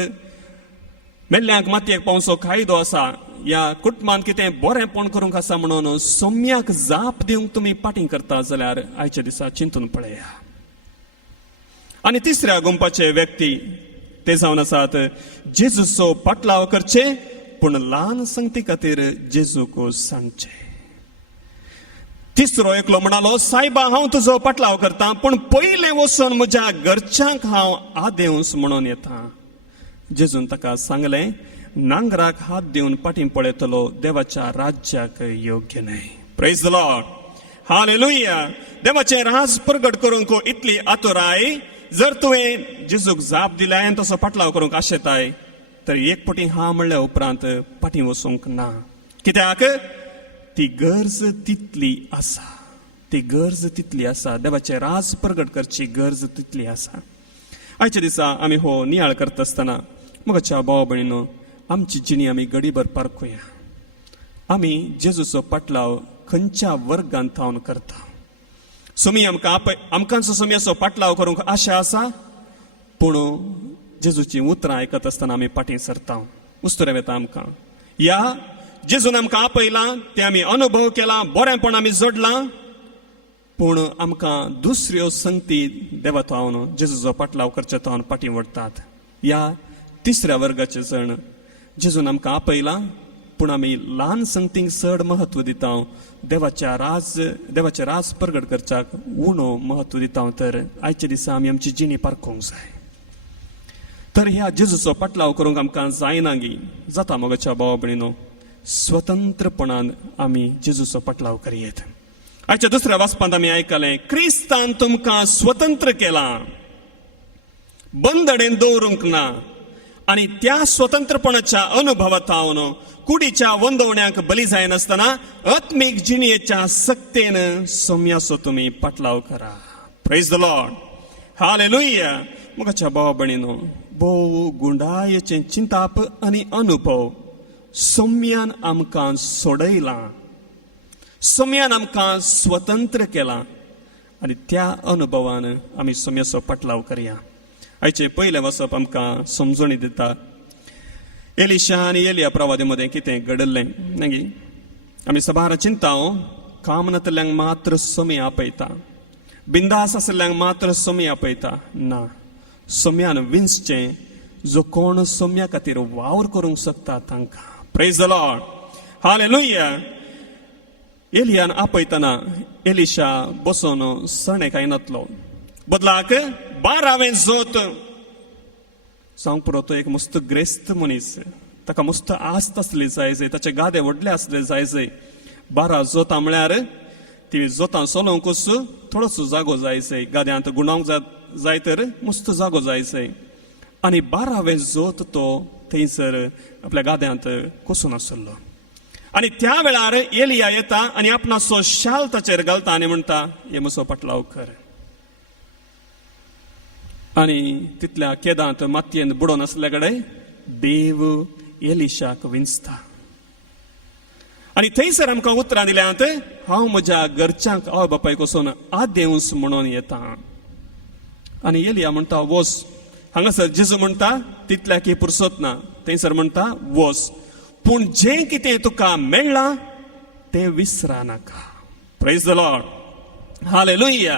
मेल्ल्यांक मातयेक पावचो कायदो आसा, या कुटुंबान कितें बरेंपण करूंक आसा म्हणून सोम्याक जाप दिवंक तुमी फाटीं करता जाल्यार आयच्या दिसा चिंतून पळया. आनी तिसऱ्या गुंपाचे व्यक्ती ते जावन आसात जेजूचो पाटलाव करचे पूण ल्हान संगती खातीर जेजूक सांगचे. तिसरो एकलो म्हणालो, सायबा हांव तुजो पाटलाव करता पूण पयलें वचून म्हज्या घरच्यांक हांव आदेवंस म्हणून येता. जेजून ताका सांगलें, नांगराक हात दिवन फाटीं पळयतलो देवाच्या राज्याक योग्य न्हय. Praise the Lord. हालेलुया. देवाचें राज प्रगट करूंक इतली आतुराय. जर तुवें जेजूक जाप दिल्याय आनी तसो पाटलाव करूंक आशेताय तर एक फावटी हा म्हणल्या उपरांत फाटीं वचूंक ना. कित्याक ती गरज तितली आसा. ती गरज तितली आसा. देवाचें राज प्रगट करची गरज तितली आसा. आयच्या दिसा आमी हो नियाळ करता आसतना म्हज्या भाव भयणीनो, आमची जिणी आमी गडीभर पारखुया. आमी जेजूचो पाटलाव खंयच्या वर्गांत हावन करता. सोमी आमकांचो सोम्याचो पाटलाव करूंक आशा आसा पूण जेजूची उतरां आयकत आसतना आमी फाटीं सरता. उस्तुरे वेता आमकां. या जेजून आमकां आपयला ते आमी अनुभव केला, बरेंपण आमी जोडलां, पूण आमकां दुसऱ्यो संगती देवात हावन जेजूचो पाटलाव करचे हावन फाटीं व्हरतात. या तिसऱ्या वर्गाचे जण जेजून आमकां आपयला पूण आमी ल्हान संगतींक चड महत्व दिता. देवाचे राज प्रगट करच्याक उणो महत्व दिता. तर आयच्या दिसा आमी आमची जिणी पारखूंक जाय. तर ह्या जेजूचो पाटलाव करूंक आमकां जायना गी जाता मोगाच्या भाव भयणीनो, स्वतंत्रपणान आमी जेजूचो पाटलाव करयेत. आयच्या दुसऱ्या वाचपांत आमी आयकलें, क्रिस्तान तुमकां स्वतंत्र केलां, बंदडेन दवरूंक ना. आनी त्या स्वतंत्रपणाच्या अनुभवात हावन कुडीच्या वंदवण्यांक बली जायनासतना आत्मीक जिणयेच्या सक्तेन सोम्याचो तुमी पाटलाव करा. Praise the Lord. हालेलुया. मोगाच्या भाव भयणीनो, भोव गुंडायेचें चिंताप आनी अनुभव सोम्यान आमकां सोडयलां, सोम्यान आमकां स्वतंत्र केलां आनी त्या अनुभवान आमी सोम्याचो पाटलाव करया. आयचे पयलें वचप आमकां समजणी दिता एलिशा आनी एलिया प्रवादी मदें कितें घडलें. न्ही आमी सबार चिंता काम नातल्यांक मात्र सोमी आपयता, बिंदास आसल्यांक मात्र सोमी आपयता. ना, सोम्यान विंचचें जो कोण सोम्या खातीर वावर करूंक शकता तांकां. Praise the Lord. हालेलुया. एलियान आपयतना एलिशा बसोन सणे खायनातलो बदलाक 12वें जोत जावंक पुरो तो एक मस्त ग्रेस्त मनीस ताका मस्त आस्त असली जाय ताचे गादे व्हडले असले जाय 12 जोतां म्हळ्यार ती जोतां सोलोवंकूच थोडोसो जागो जाय गाद्यांत गुणावंक जाय तर मस्त जागो जाय आनी 12वें जोत तो थंयसर आपल्या गाद्यांत कोसून आसलो आनी त्या वेळार एलिया येता आनी आपणाचो शाल ताचेर घालता आनी म्हणटा हे म्हजो पटलाव कर आनी तितल्या केदांत मातयेंत बुडोवन आसले कडेन देव एलिशाक विंचता आनी थंयसर आमकां उतरां दिल्यांत हांव म्हज्या घरच्यांक आवय बापायक वचून आद देंवस म्हणून येता आनी एलिया म्हणटा वच हांगासर जेजू म्हणटा तितल्याक ही पुरसत ना थंयसर म्हणटा वच पूण जें कितें तुका मेळ्ळां तें विसरा नाका प्रेज द लॉर्ड हालेलुया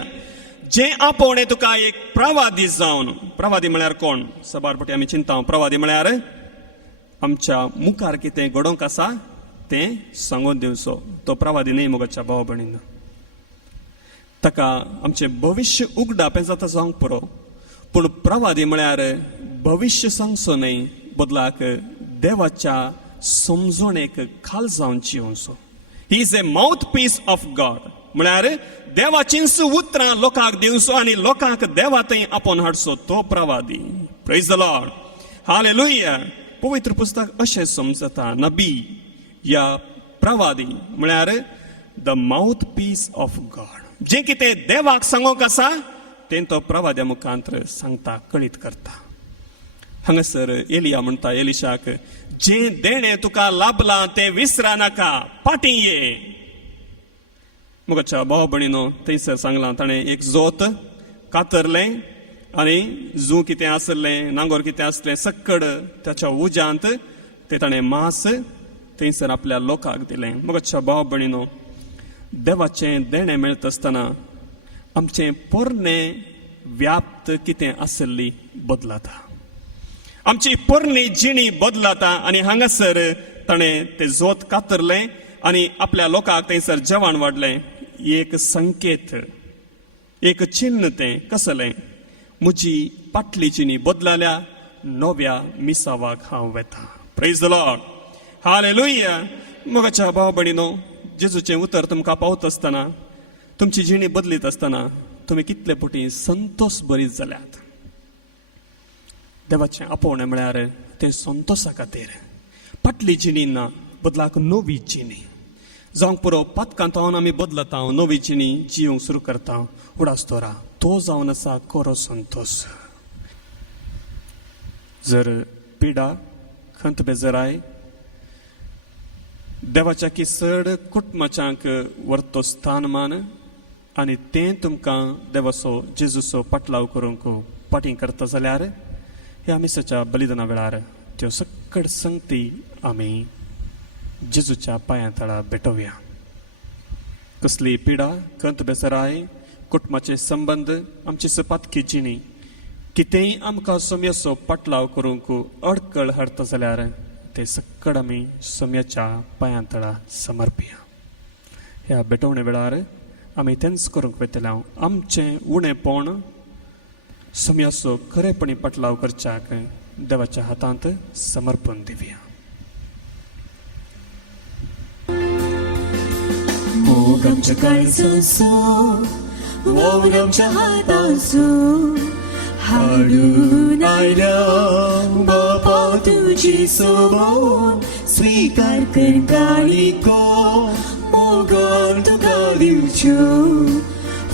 जें आपोवणें तुका एक प्रवादी जावन प्रवादी म्हळ्यार कोण सबारपटी आमी चिंता प्रवादी म्हळ्यार आमच्या मुखार कितें घडोवंक आसा तें सांगून दिवचो तो प्रवादी न्ही मोगाच्या भाव भयणीन ताका आमचें भविश्य उगडाप हें जाता जावंक पुरो पूण प्रवादी म्हळ्यार भविश्य सांगचो न्ही बदलाक देवाच्या समजणेक खाल जावन जिवचो he is a mouthpiece of God म्हळ्यार देवाचींच उतरां लोकांक दिवचो आनी लोकांक देवा थंय आपोवन हाडचो तो प्रवादी प्रेज द लॉर्ड हालेलुया पवित्र पुस्तक अशें समजता नबी या प्रवादी म्हळ्यार the mouthpiece of God जें कितें देवाक सांगोवंक आसा तें तो प्रवाद्या मुखांतर सांगता कळीत करता हांगासर एलिया म्हणटा एलिशाक जें देणें तुका लाभलां तें विसरा नाका पाटी ये मुगाच्या भाव भयणीनो थंयसर सांगलां ताणें एक जोत कातरलें आनी जू कितें आसलें नांगोर कितें आसलें सक्कड ताच्या उज्यांत तें ताणें मांस थंयसर आपल्या लोकांक दिलें मुगाच्या भाव भयणीनो देवाचें देणें मेळटा आसतना आमचें पोरनें व्याप्त कितें आसली बदलाता आमची पोरणी जिणी बदलाता आनी हांगासर ताणें तें जोत कातरलें आनी आपल्या लोकांक थंयसर जेवण वाडलें एक संकेत एक चिन्ह तें कसलें म्हजी पाटली जिणी बदलाल्या नव्या मिसावाक हांव वेता प्रेज द लॉर्ड हालेलुया मोगाच्या भाव भयणीनो जेजूचें उतर तुमकां पावत आसतना तुमची जिणी बदलीत आसतना तुमी कितले पुटी संतोश भरीत जाल्यात देवाचें आपोवणें म्हळ्यार तें संतोशा खातीर पाटली जिणी ना बदलाक नवी जिणी जावंक पुरो पातकांतावन आमी बदलता नवी जिणी जिवंक सुरू करता उडासतोरा तो जावन आसा खरो संतोश जर पिडा खंत बेजराय देवाच्या किसड कुटुंबाच्यांक व्हरतो स्थानमान आनी तें तुमकां देवाचो जेजूचो पटलाव करूंक पाटी करता जाल्यार ह्या मिसाच्या बलिदाना वेळार त्यो सक्कड संगती आमी जेजूच्या पांया तळा भेटोवया कसली पिडा खंत बेसराय कुटुंबाचे संबंद आमची सपातकी जिणी कितेंय आमकां सोम्याचो पटलाव करूंक अडकळ हाडता जाल्यार ते सक्कड आमी सोम्याच्या पांया तळा समर्पया ह्या भेटोवणे वेळार आमी तेंच करूंक वेतले आमचें उणेपण सोम्याचो खरेपणी पटलाव करच्याक देवाच्या हातांत समर्पण दिवया मोग आमच्या काळजाचो वावर आमच्या हाताचो हाडून आयल्या बापा तुजी सोबोन स्वीकार कर काळीको मोगान तुका दिवच्यो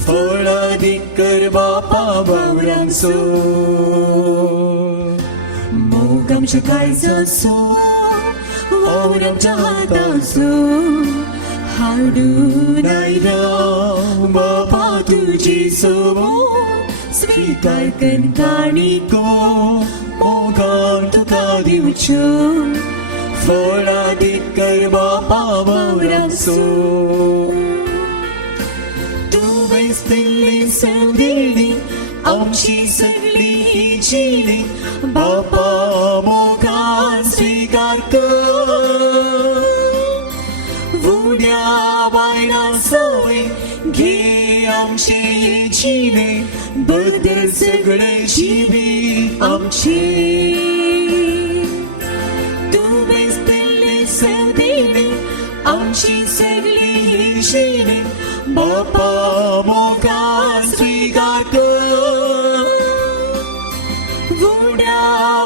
फळादीक कर बापा बावरांचो मोग आमच्या काळजाचो वावर आमच्या हाताचो हाडून आयल्या बापा तुजी सोबोन स्वीकार कर काणिको मोगान तुका दिवच्यो फळादीक कर बापा बावरांचो तूं वेस्तिल्ली संदेणी आमची सगळी ही जिणी बापा मोगान स्वीकार कर उड्या वायना सवय घे आमचे जिणे बदल सगळे जीवी आमचे तू बेसतले सवदीने आमची सगळी जिणे बापा मोगा स्वीकार कर उड्या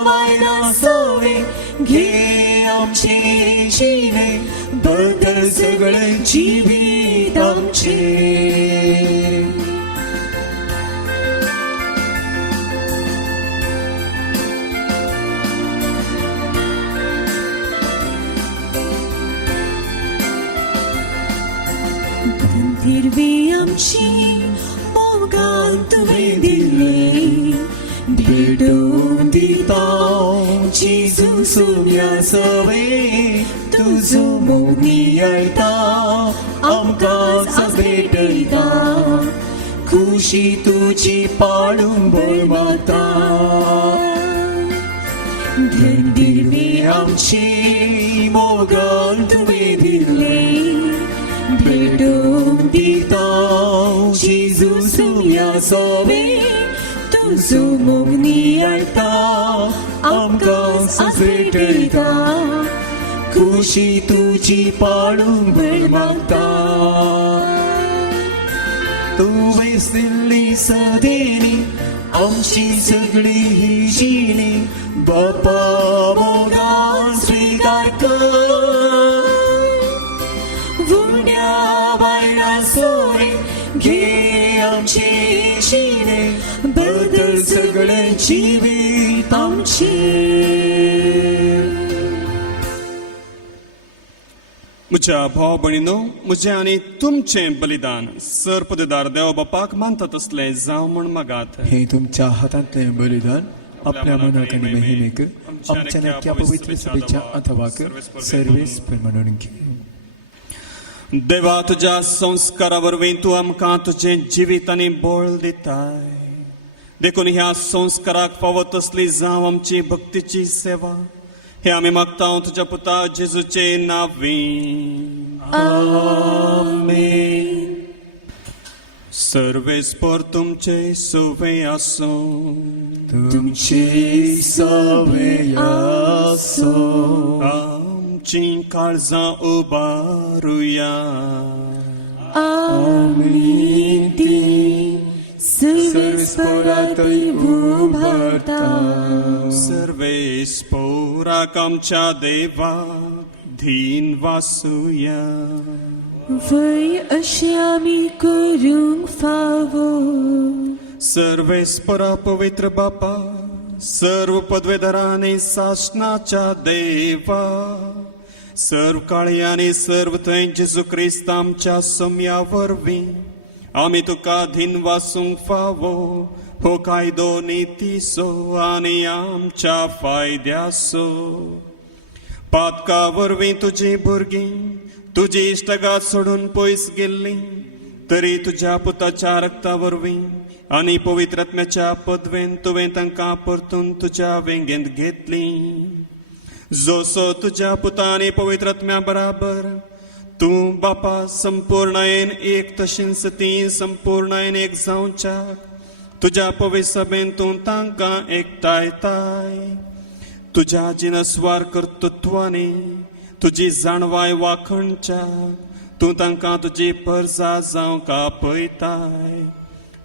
वायना सवय घे आमचे जिणे बदल सगळे जीवित आमचे हिरवी आमची मोगान तुवे दिले भेटून दिता जेजू सोम्या सवे तुझो मोगी आयता आमकां आज भेटयता खुशी तुजी पाडून बळ माता हिरवी आमची मोगान तुवे दिले भेटून दिता जेजू सोम्या सवे तुझो मोगनी आयता आमकां आज भेटयता खुशी तुजी पाडून बळ मागता तू वेसली सदेनी आमची सगळी ही जिणी बापा मोगा स्वीकार कर उड्या वायना सोय घे आमचे जिणे बदल सगळे जीवित आमचे म्हज्या भाव भयणीनो म्हजें आनी तुमचें बलिदान सरपददार देव बापाक मानता तसलें जावं म्हण मागात हे तुमच्या हातांतलें बलिदान आपल्या मनाक आनी महिमेक आमच्या नक्या पवित्र सभेच्या अथवाक सर्वेस्पर म्हणून घे देवा तुज्या संस्कारा वरवीं तूं आमकां तुजें जिवीत आनी बळ दिताय देखून ह्या संस्काराक फावो तसली जावं आमची भक्तीची सेवा हे आमी मागता तुज्या पुता जेजूचे नांवीं आमेन सर्वेस्पर तुमचे सुवे आसूं तुमची सवय आसो आमची काळजां उबारुया आमीन ती सर्वेस्परातय उभारता सर्वेस्पराक आमच्या देवाक धीन वासुया वय अशें आमी करूंक फावो सर्वेस्परा पवित्र बापा सर्व पदवेधरांनी सासणाच्या देवा सर्व काळी आनी सर्व थंय जेजू क्रिस्त आमच्या सोम्या वरवीं आमी तुका धीन वासूंक फावो हो कायदो नितीसो आनी आमच्या फायद्यासो पातका वरवीं तुजी भुरगीं तुजी इश्टगात सोडून पयस गेल्लीं तरी तुज्या पुताच्या रक्ता वरवीं आनी पवित्रात्म्याच्या पदवेन तुवें तांकां परतून तुज्या वेंगेंत घेतलीं जोसो तुज्या पुता आनी पवित्रात्म्या बराबर तूं बापा संपूर्णयेन एक तशींच ती संपूर्णयेन एक जावच्याक तुज्या पवित्र सभेन तूं तांकां एकठांयताय तुज्या जिनस्वार कर्तृत्वानी तुजी जाणवाय वाखणच्याक तूं तांकां तुजी परजा जावंक आपयताय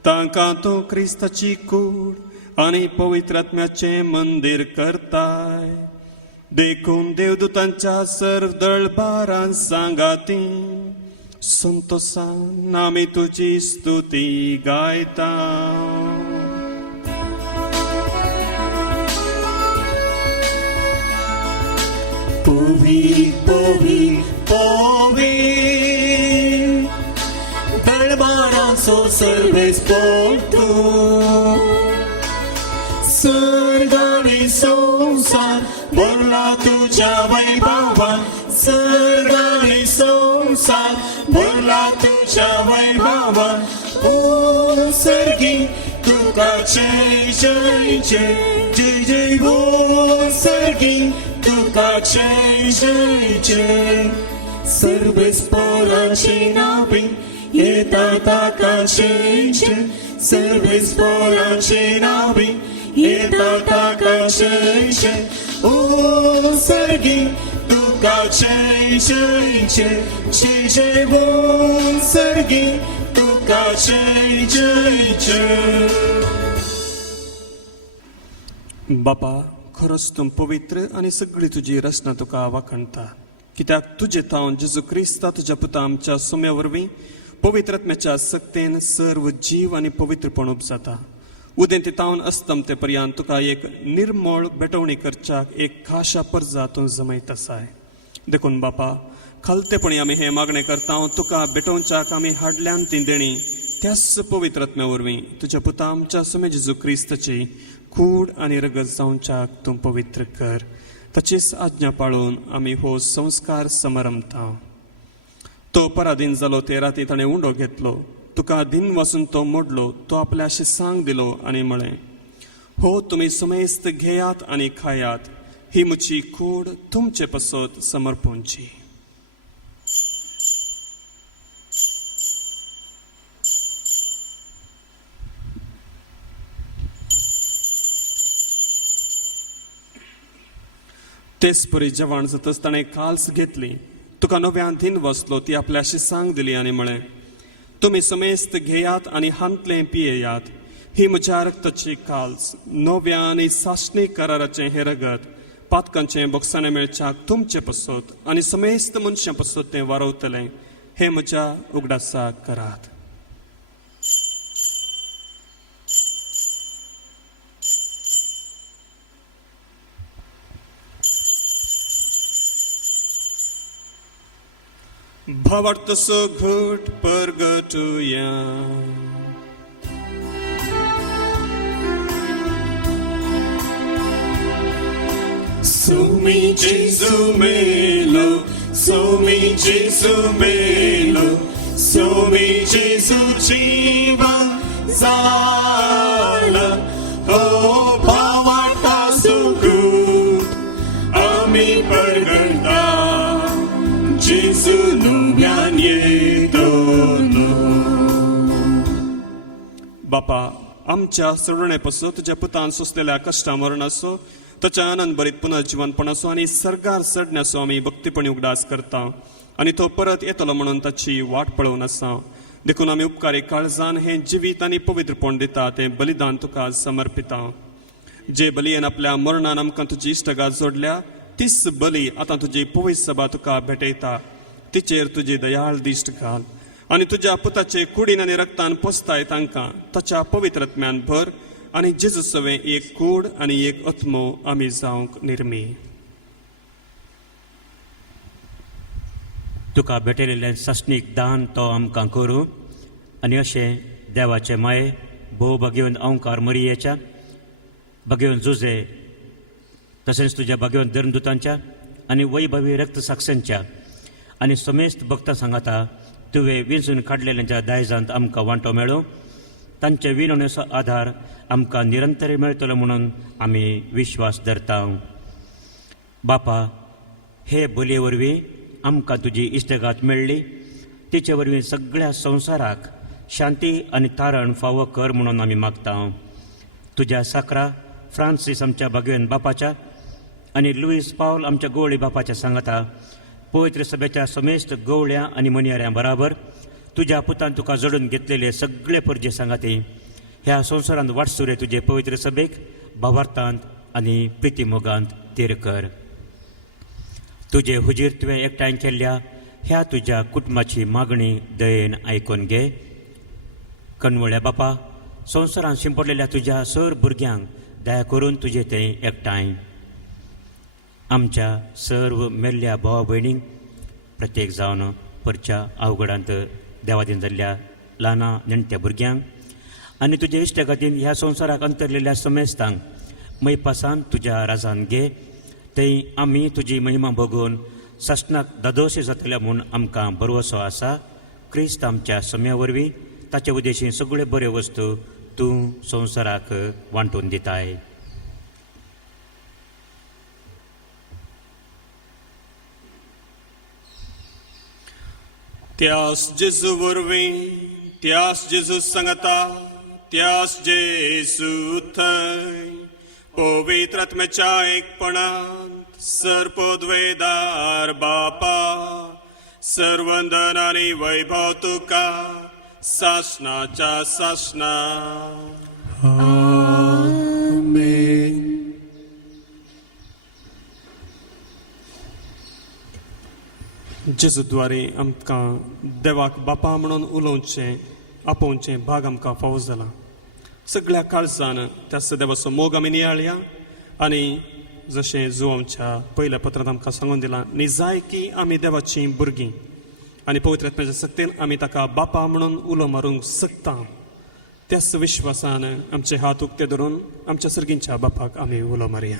तांकां तूं क्रिस्ताची कूड आनी पवित्रात्म्याचें मंदीर करताय देखून देवदूतांच्या सर्व दळबारां सांगाती संतोषान आमी तुजी स्तुती गायता पोवी पोवी पोवी दळबारांचो सर्वेस्पर तूं स्वर्ग आनी संसार भरला तुज्या वैभवान स्वर्ग आनी संसार भरला तुज्या वैभवान ओ सर्गी तुका जय जय जय जय जय ओ सर्गी तुका जय जय जय सर्वेस्पराचे नावे येतात आकाशेचे सर्वेस्पराचे नावे येतात आकाशेचे ओ सर्गी तुका जय जय जय जय जय बोल सर्गी तुका जय जय जय. बापा, खरोच तूं पवित्र आनी सगळी तुजी रचना तुका वाखणटा. कित्याक तुजे तावन जेजू क्रिस्ता तुज्या पुता आमच्या सुम्या वरवीं पवित्रत्म्याच्या सक्तेन सर्व जीव आनी पवित्रपण उपजाता. उदें ते तावन अस्तम ते पर्यंत तुका एक निर्मळ बेटवणी करच्याक एक खाशा परजा तूं जमयत आसाय. देखून बापा, खालतेपणी आमी हें मागणें करता तुका बेटोवच्याक आमी हाडल्यान ती देणी त्याच पवित्रत्म्या वरवीं तुज्या पुता आमच्या सुमे जेजू क्रिस्ताची कूड आनी रगत जावच्याक तूं पवित्र कर. ताचीच आज्ञा पाळून आमी हो संस्कार समरमता. तो पराधीन जालो ते राती ताणें उंडो घेतलो. तुका दिन वाचून तो मोडलो. तो आपल्या शिसांक दिलो आनी म्हळें, हो तुमी सुमेस्त घेयात आनी खायात. ही म्हजी कूड तुमचे पसत समर्पूंची. तेच परी जेवण जातच ताणें काल्स घेतली. तुका नव्यान दिन वसलो. ती आपल्या शिसांक दिली आनी म्हळें, तुमी समेस्त घेयात आनी हांतलें पियेयात. ही म्हज्या रक्ताची काल्स, नव्या आनी सासणी कराराचें हें रगत पातकांचें बोगसाणें मेळच्याक तुमचे पसत आनी समेस्त मनशां पसत तें वारवतलें. हें म्हज्या उगडासाक करात. भावार्थसो घट परगटुया. Somi Jesu melo, somi Jesu melo, somi Jesu jiva zala. Oh, भावार्था सुगुट आमी परगटा Jesu nubian येतो. बापा, आमच्या सरवण्यापासून तुझ्या पुतान सोसलेल्या कश्टा मरणाचो ताच्या आनंद भरीत पुनर्जीवनपणाचो आनी सरगार चडण्याचो आमी भक्तीपणी उगडास करता आनी तो परत येतलो म्हणून ताची वाट पळोवन आसा. देखून आमी उपकारी काळजान हें जिवीत आनी पवित्रपण दिता तें बलिदान तुका समर्पिता. जे बलयेन आपल्या मरणान आमकां तुजी इश्टगात जोडल्या तीच बली आतां तुजी पवित्र सभा तुका भेटयता. तिचेर तुजी दयाळ दिश्ट घाल आनी तुज्या पुताचे कुडीन आनी रक्तान पोसताय तांकां ताच्या पवित्रत्म्यान भर आनी जेजू सवे एक कूड आनी एक आत्मो आमी जावंक निर्मी. तुका भेटलेलें सस्नीक दान तो आमकां करूं आनी अशें देवाचे माये भोव भगवंत अवंकार मरियेच्या भगवंत जुजे तशेंच तुज्या भगवंत धर्मदुतांच्या आनी वैभवी रक्त साक्षांच्या आनी समेस्त भक्तां सांगाता तुवें विंचून काडलेल्यांच्या दायजांत आमकां वांटो मेळो. तांचे विनवणेचो आधार आमकां निरंतर मेळटलो म्हणून आमी विश्वास धरता. बापा, हे बलये वरवीं आमकां तुजी इश्टगात मेळ्ळी. तिचे वरवीं सगळ्या संवसाराक शांती आनी तारण फावो कर म्हणून आमी मागता. तुज्या साकरा फ्रांसीस आमच्या भगवंत बापाच्या आनी लुईस पावल आमच्या गवळी बापाच्या सांगाता पवित्र सभेच्या समेस्त गवळ्या आनी मनियाऱ्यां बराबर तुज्या पुतान तुका जोडून घेतलेले सगळे परजे सांगाती ह्या संवसारांत वाटसुरे तुजे पवित्र सभेक भावार्थांत आनी प्रिती मोगांत तेर कर. तुजे हुजीर तुवें एकठांय केल्ल्या ह्या तुज्या कुटुंबाची मागणी दयेन आयकून घे. कणवळ्या बापा, संवसारांत शिंपडलेल्या तुज्या सर भुरग्यांक दया करून तुजे तें एकठांय. आमच्या सर्व मेल्ल्या भावा भयणींक प्रत्येक जावन परच्या अवघडांत देवादीन जाल्ल्या ल्हाना नेणट्या भुरग्यांक आनी तुजे इश्टगातीन ह्या संवसाराक अंतरलेल्या समेस्तांक मैपासान तुज्या राजान घे. थंय आमी तुजी महिमा भोगून सस्नाक दादोशी जातल्या म्हूण आमकां भरवसो आसा. क्रिस्त आमच्या सम्या वरवीं ताचे उद्देशीं सगळ्यो बऱ्यो वस्तू तूं संवसाराक वांटून दिताय. त्यास जेजू वरवीं त्यास जेजू सांगता त्यास जेजू थंय पवित्र आत्म्याच्या एकपणांत सर्पोद्वेदार बापा सर्वंदन आनी वैभव तुका सासणाच्या सासणा आमेन. जेजूद्वारे आमकां देवाक बापा म्हणून उलोवचें आपोवचें भाग आमकां फावो जाला. सगळ्या काळजान त्या देवाचो मोग आमी नियाळया आनी जशें जो आमच्या पयल्या पत्रांत आमकां सांगून दिलां न्ही जाय की आमी देवाचीं भुरगीं आनी पवित्र आत्म्याच्या सक्तीन आमी ताका बापा म्हणून उलो मारूंक शकता. त्याच विश्वासान आमचे हात उक्ते धरून आमच्या सर्गींच्या बापाक आमी उलो मारया.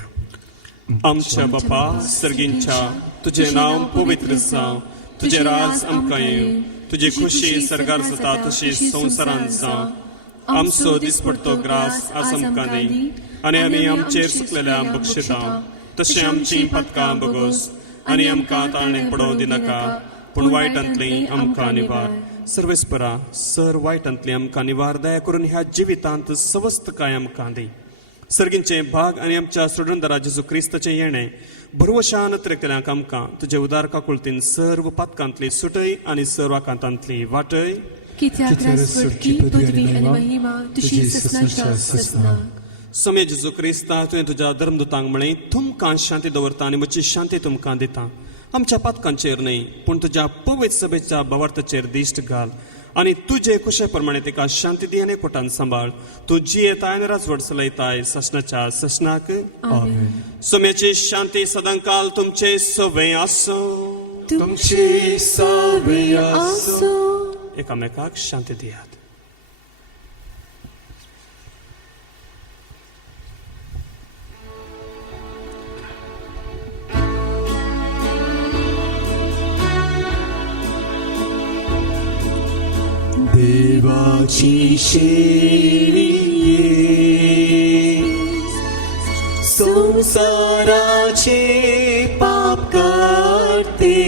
आमच्या बापा सर्गींच्या तुझें नांव पवित्र जावं, तुजें राज आमकां येवं, तुजी खुशी सरगार जाता तशी संवसारांत जावं. आमचो दिसपडटो ग्रास आज आमकां दी आनी आमी आमचेर सुकलेल्या बक्षिता तशें आमचीं पदकां बगोस आनी आमकां ताळणेक पडोवं दिनाका पूण वायटांतली आमकां निवार. सर्वेस्परा सर वायटांतली आमकां निवार दया करून ह्या जिवितांत सवस्त काय आमकां दी. सर्गींचे भाग आनी आमच्या सोडूनदारा जेजू क्रिस्ताचें येणें भरवशान केल्याक आमकां तुजे उदार काकुळतीन सर्व पातकांतली सुटय आनी सर्व आकांतांतली वाटय. समय जेजू क्रिस्ता तुवें तुज्या धर्मदुतांक म्हळें तुमकां शांती दवरता आनी म्हजी शांती तुमकां दिता. आमच्या पातकांचेर न्हय पूण तुज्या पवित्र सभेच्या भावार्थाचेर दिश्ट घाल आनी तुजे कुशे प्रमाणे तिका शांती दी आनी कोटान सांबाळ. तूं जी येताय आनी राजवट चलयताय ससनाच्या ससनाक. सोम्याची शांती सदांकाल तुमचे सवे आसो. तुमची सवे आसो. एकामेकाक शांती दियात. देवाची शेळी संसाराचे पाप काढते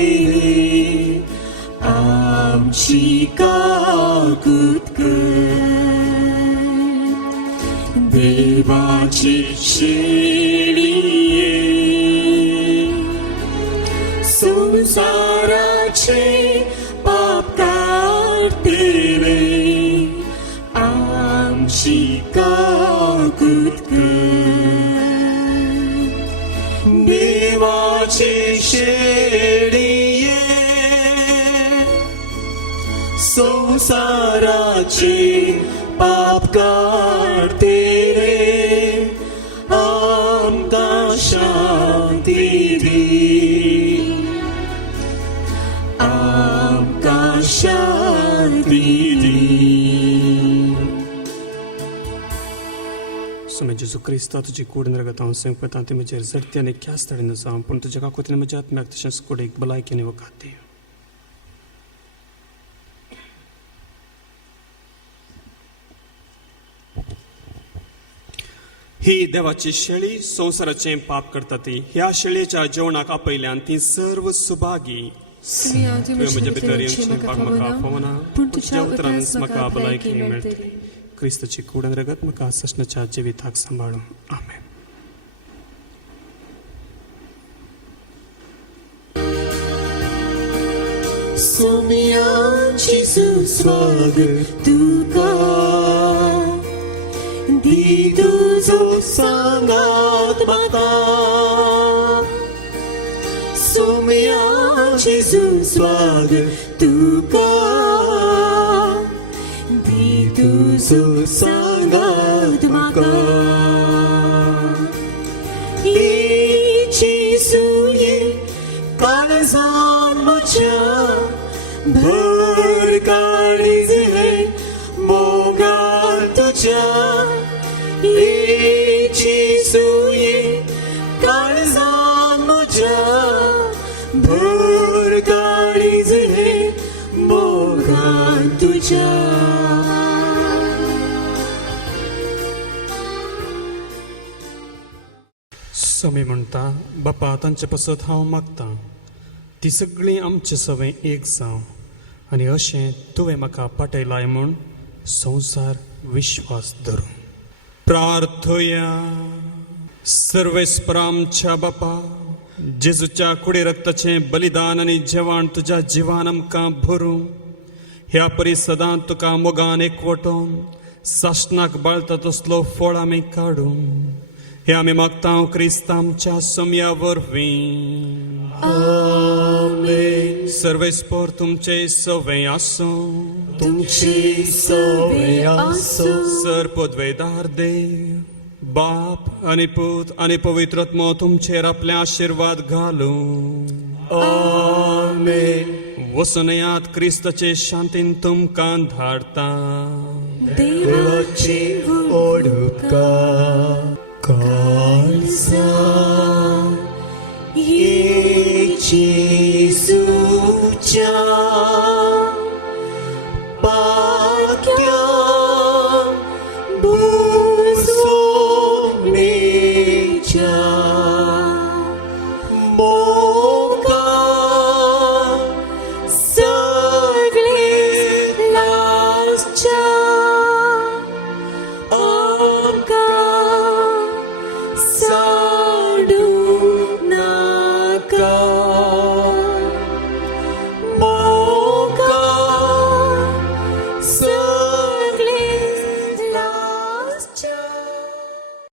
आमची काकूत कर. देवाची शेळी संसाराचे पाप काढते आमची काकूत कर. देवाची शेळी संसाराचे पाप काढते रे आमकां शांती दी. आमकां शांती दी. समय जेजू क्रिस्ता तुजी कूड नरगत हांव संपता ती म्हजेर झडती आनी ख्यास तळीन जावं पूण तुज्या काकुतीन म्हज्या आत्म्याक तशेंच कुडीक भलायकेनी वकात दी. ही देवाची शेळी संवसाराचें पाप करता ती. ह्या शेळयेच्या जेवणाक आपयल्यान ती सर्व सुभागी. म्हजे भितर येवचें म्हाका फावना पूण तुज्या उतरान म्हाका भलायकी मेळटली. क्रिस्ताची कूड आनी रगत म्हाका ससनाच्या जिविताक सांबाळूं. आमेन. सोम्याची सुस्वागत तुका दी तुजो सांगात म्हाका. सोम्याची सुस्वागत तुका दी तुजो सांगात म्हाका. इची सुये काळजान म्हज्या भर काळीजे मोगान तुज्या. इची सुये काळजान म्हज्या भर काळीजे मोगान तुज्या. समय म्हणटा बापा तांचे पासत हांव मागतां ती सगळीं आमचे सवय एक जावं आनी अशें तुवें म्हाका पाठयलाय म्हूण संवसार विश्वास धरूं. प्रार्थोया. सर्वेस्परामच्या बापा, जेजूच्या कुडी रक्ताचें बलिदान आनी जेवण तुज्या जिवान आमकां भरूं. ह्या परी सदां तुका मोगान एकवटोन साश्नाक बाळता तसलो फळ आमी काडूं. हे आमी मागता क्रिस्तांच्या सोम्या वरवीं. सर्वेस्पर तुमचे सवे आसूं. तुमची सवय आसूं. सर्पद्वेदार देव, बाप आनी पूत आनी पवित्रत्म तुमचेर आपले आशीर्वाद घालूं. आमेन. वसनयात क्रिस्ताचे शांतीन तुमकां धाडता. देवाची ओडुका काळजा येची सुच्या